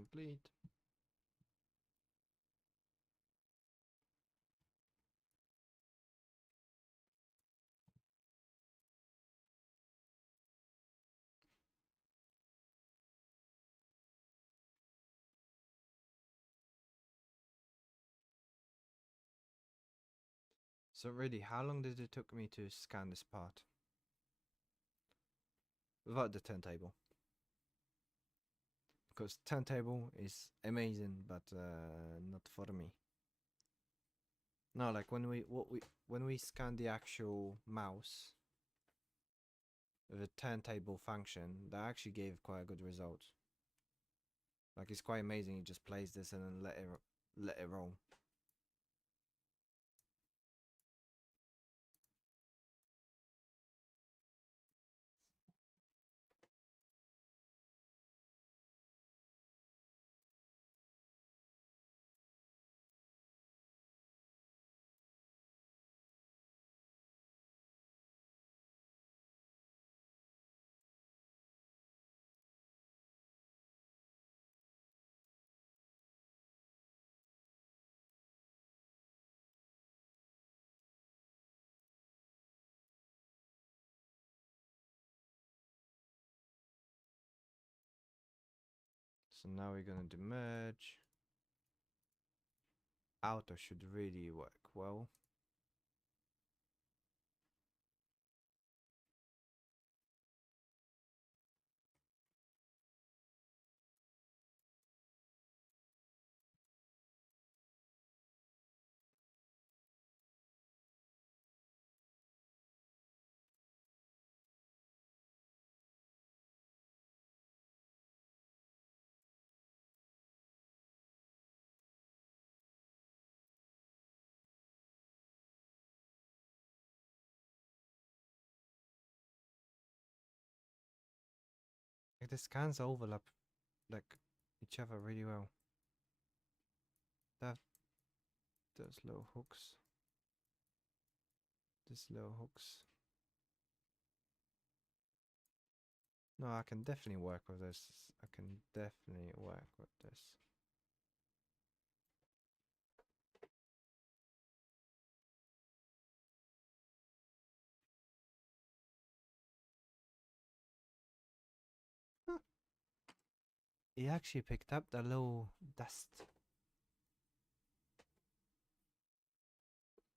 complete. So really, how long did it took me to scan this part? Without the turntable. Because turntable is amazing, but not for me. No, like when we scan the actual mouse with a turntable function, that actually gave quite a good result. Like it's quite amazing. You just place this and then let it roll. So now we're gonna do merge. Outer should really work well. Like the scans overlap like each other really well. That those little hooks. These little hooks. No, I can definitely work with this. I can definitely work with this. Huh. He actually picked up the little dust.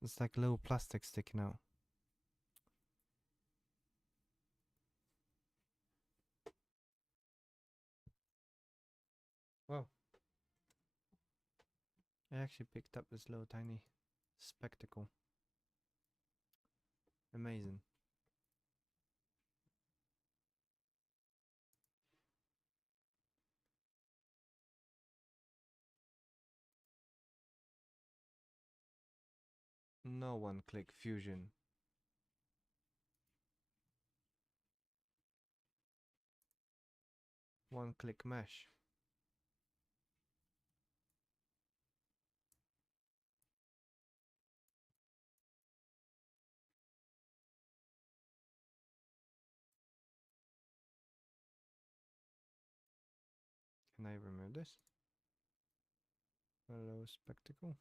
It's like little plastic sticking out. Wow. I actually picked up this little tiny spectacle. Amazing. No one click fusion. One click mesh. Can I remove this? Hello, spectacle.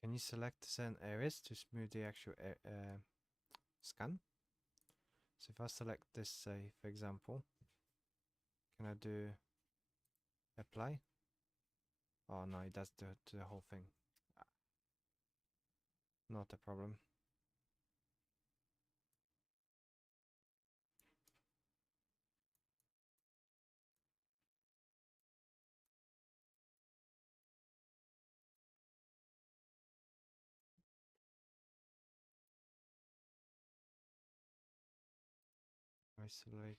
Can you select certain areas to smooth the actual scan? So if I select this, say, for example, can I do apply? Oh no, it does the whole thing. Not a problem. Isolate.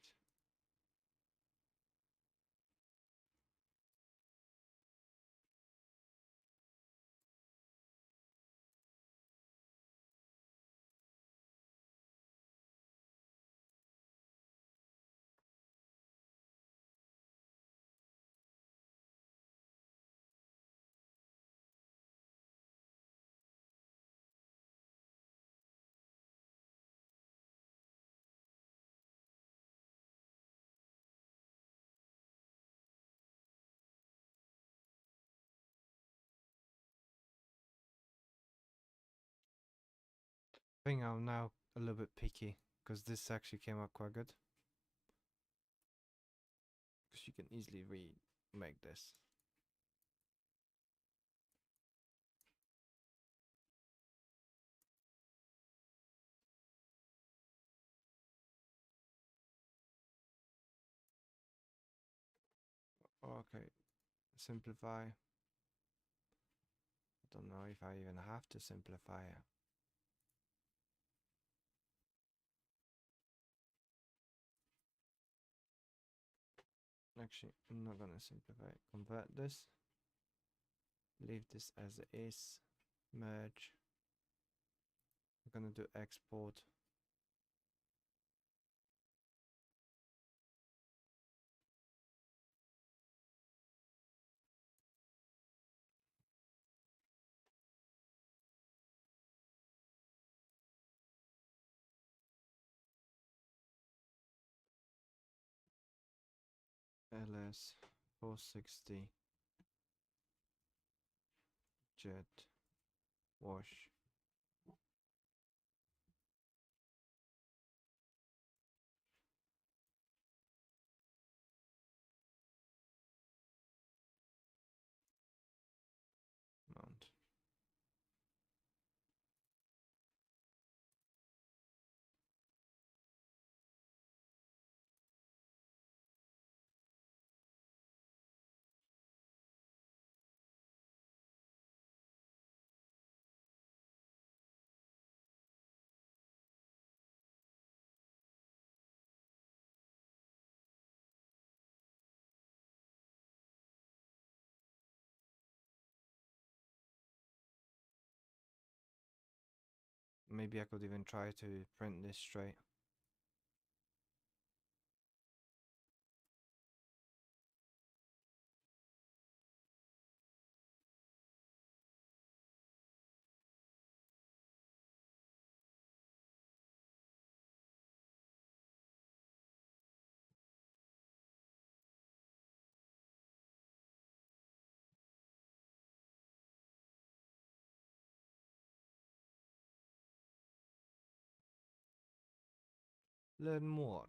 I think I'm now a little bit picky because this actually came out quite good. Because you can easily remake this. Okay, simplify. I don't know if I even have to simplify it. Actually, I'm not gonna simplify it. Convert this. Leave this as it is. Merge. We're gonna do export. ls 460 jet wash. Mount. Maybe I could even try to print this straight. Learn more.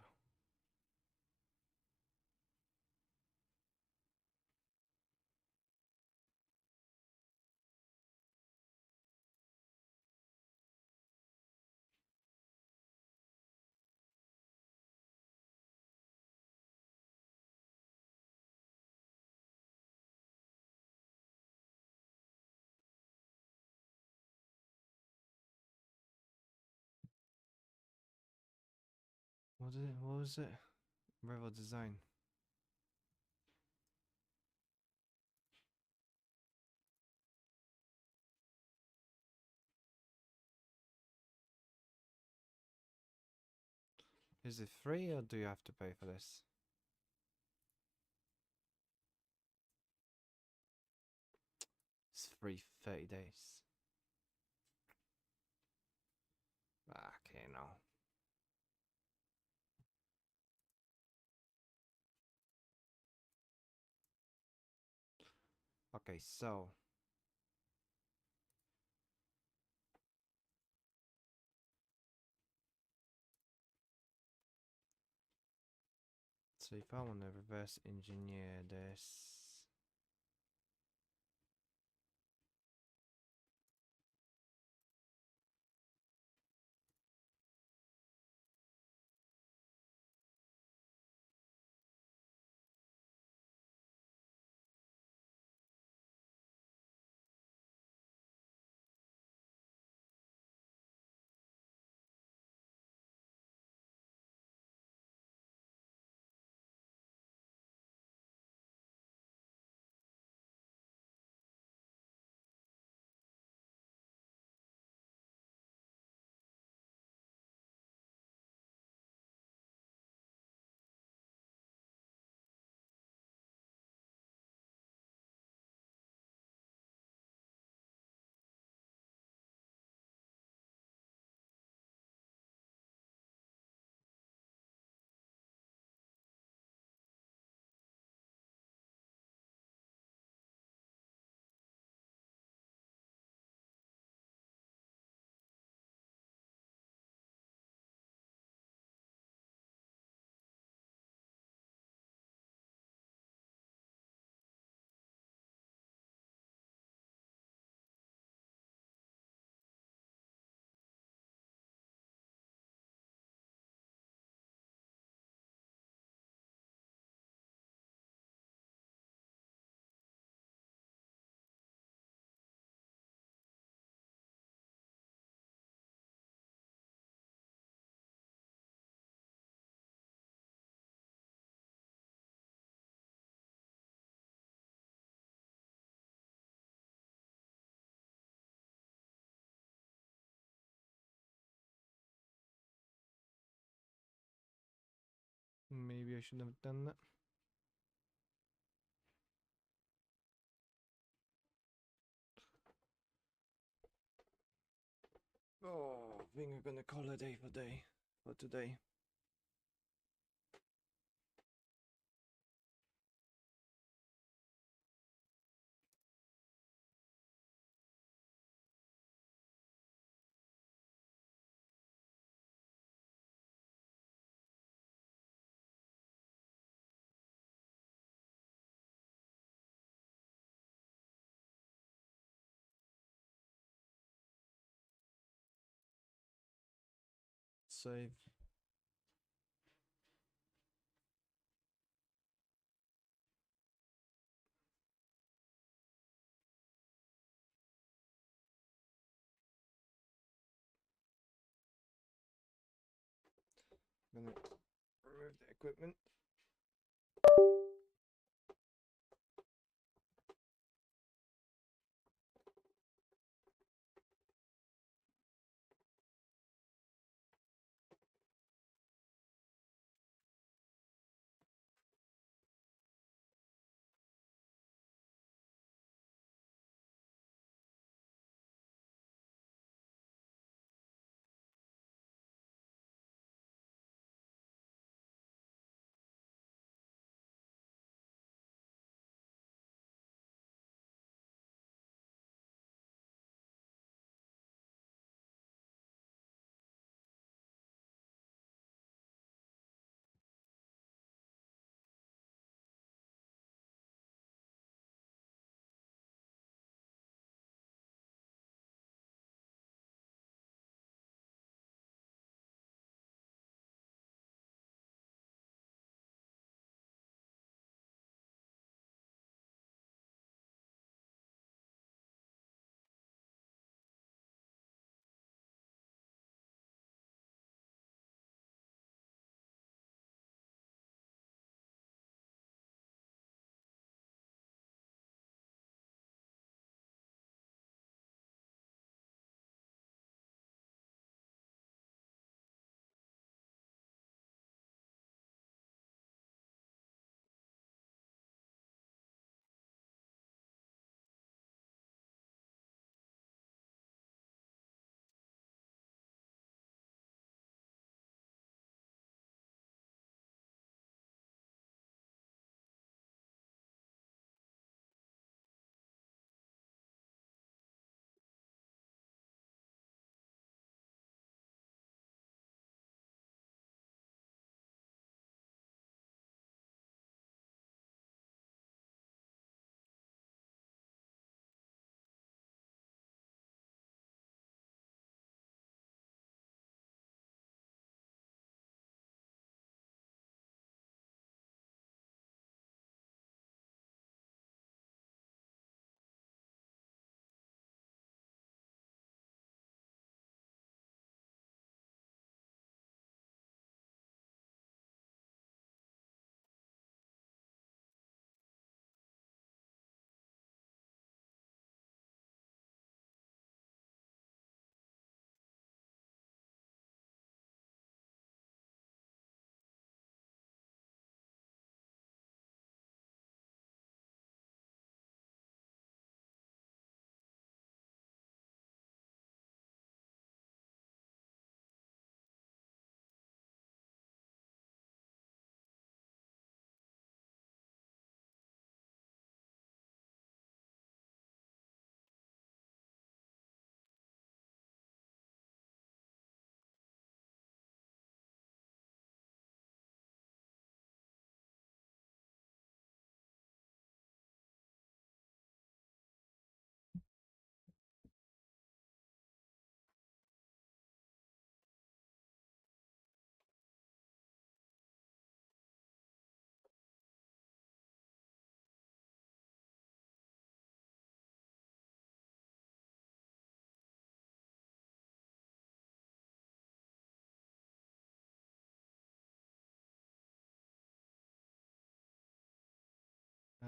What was it? Revo design. Is it free or do you have to pay for this? It's free for 30 days. Okay, no. Okay, so So if I want to reverse engineer this, maybe I shouldn't have done that. Oh, I think we're gonna call it a day for today. Save. I'm gonna remove the equipment.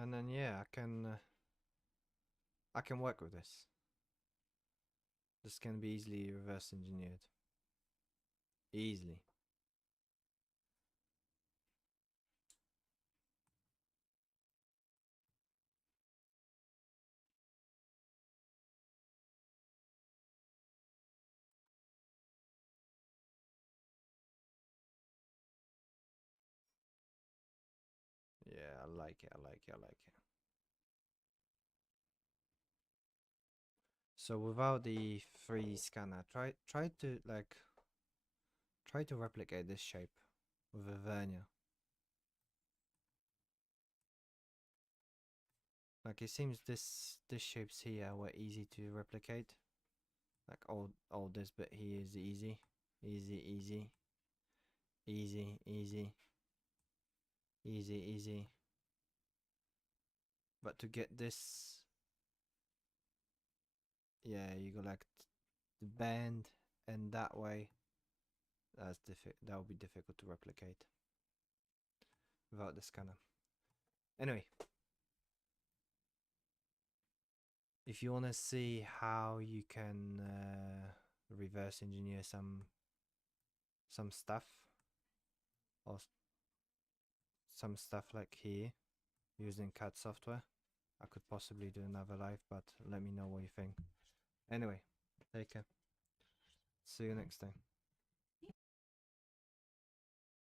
And then yeah, I can work with this. This can be easily reverse engineered. Easily. Yeah, I like it, I like it, I like it. So without the 3D scanner, try to replicate this shape with a vernier. Like it seems this shapes here were easy to replicate. Like all this bit here is easy. Easy, easy. Easy, easy. Easy, easy. But to get this, yeah, you go like the bend and that way. That would be difficult to replicate without the scanner. Anyway, if you want to see how you can reverse engineer some stuff or some stuff like here using CAD software, I could possibly do another live, but let me know what you think. Anyway, take care. See you next time.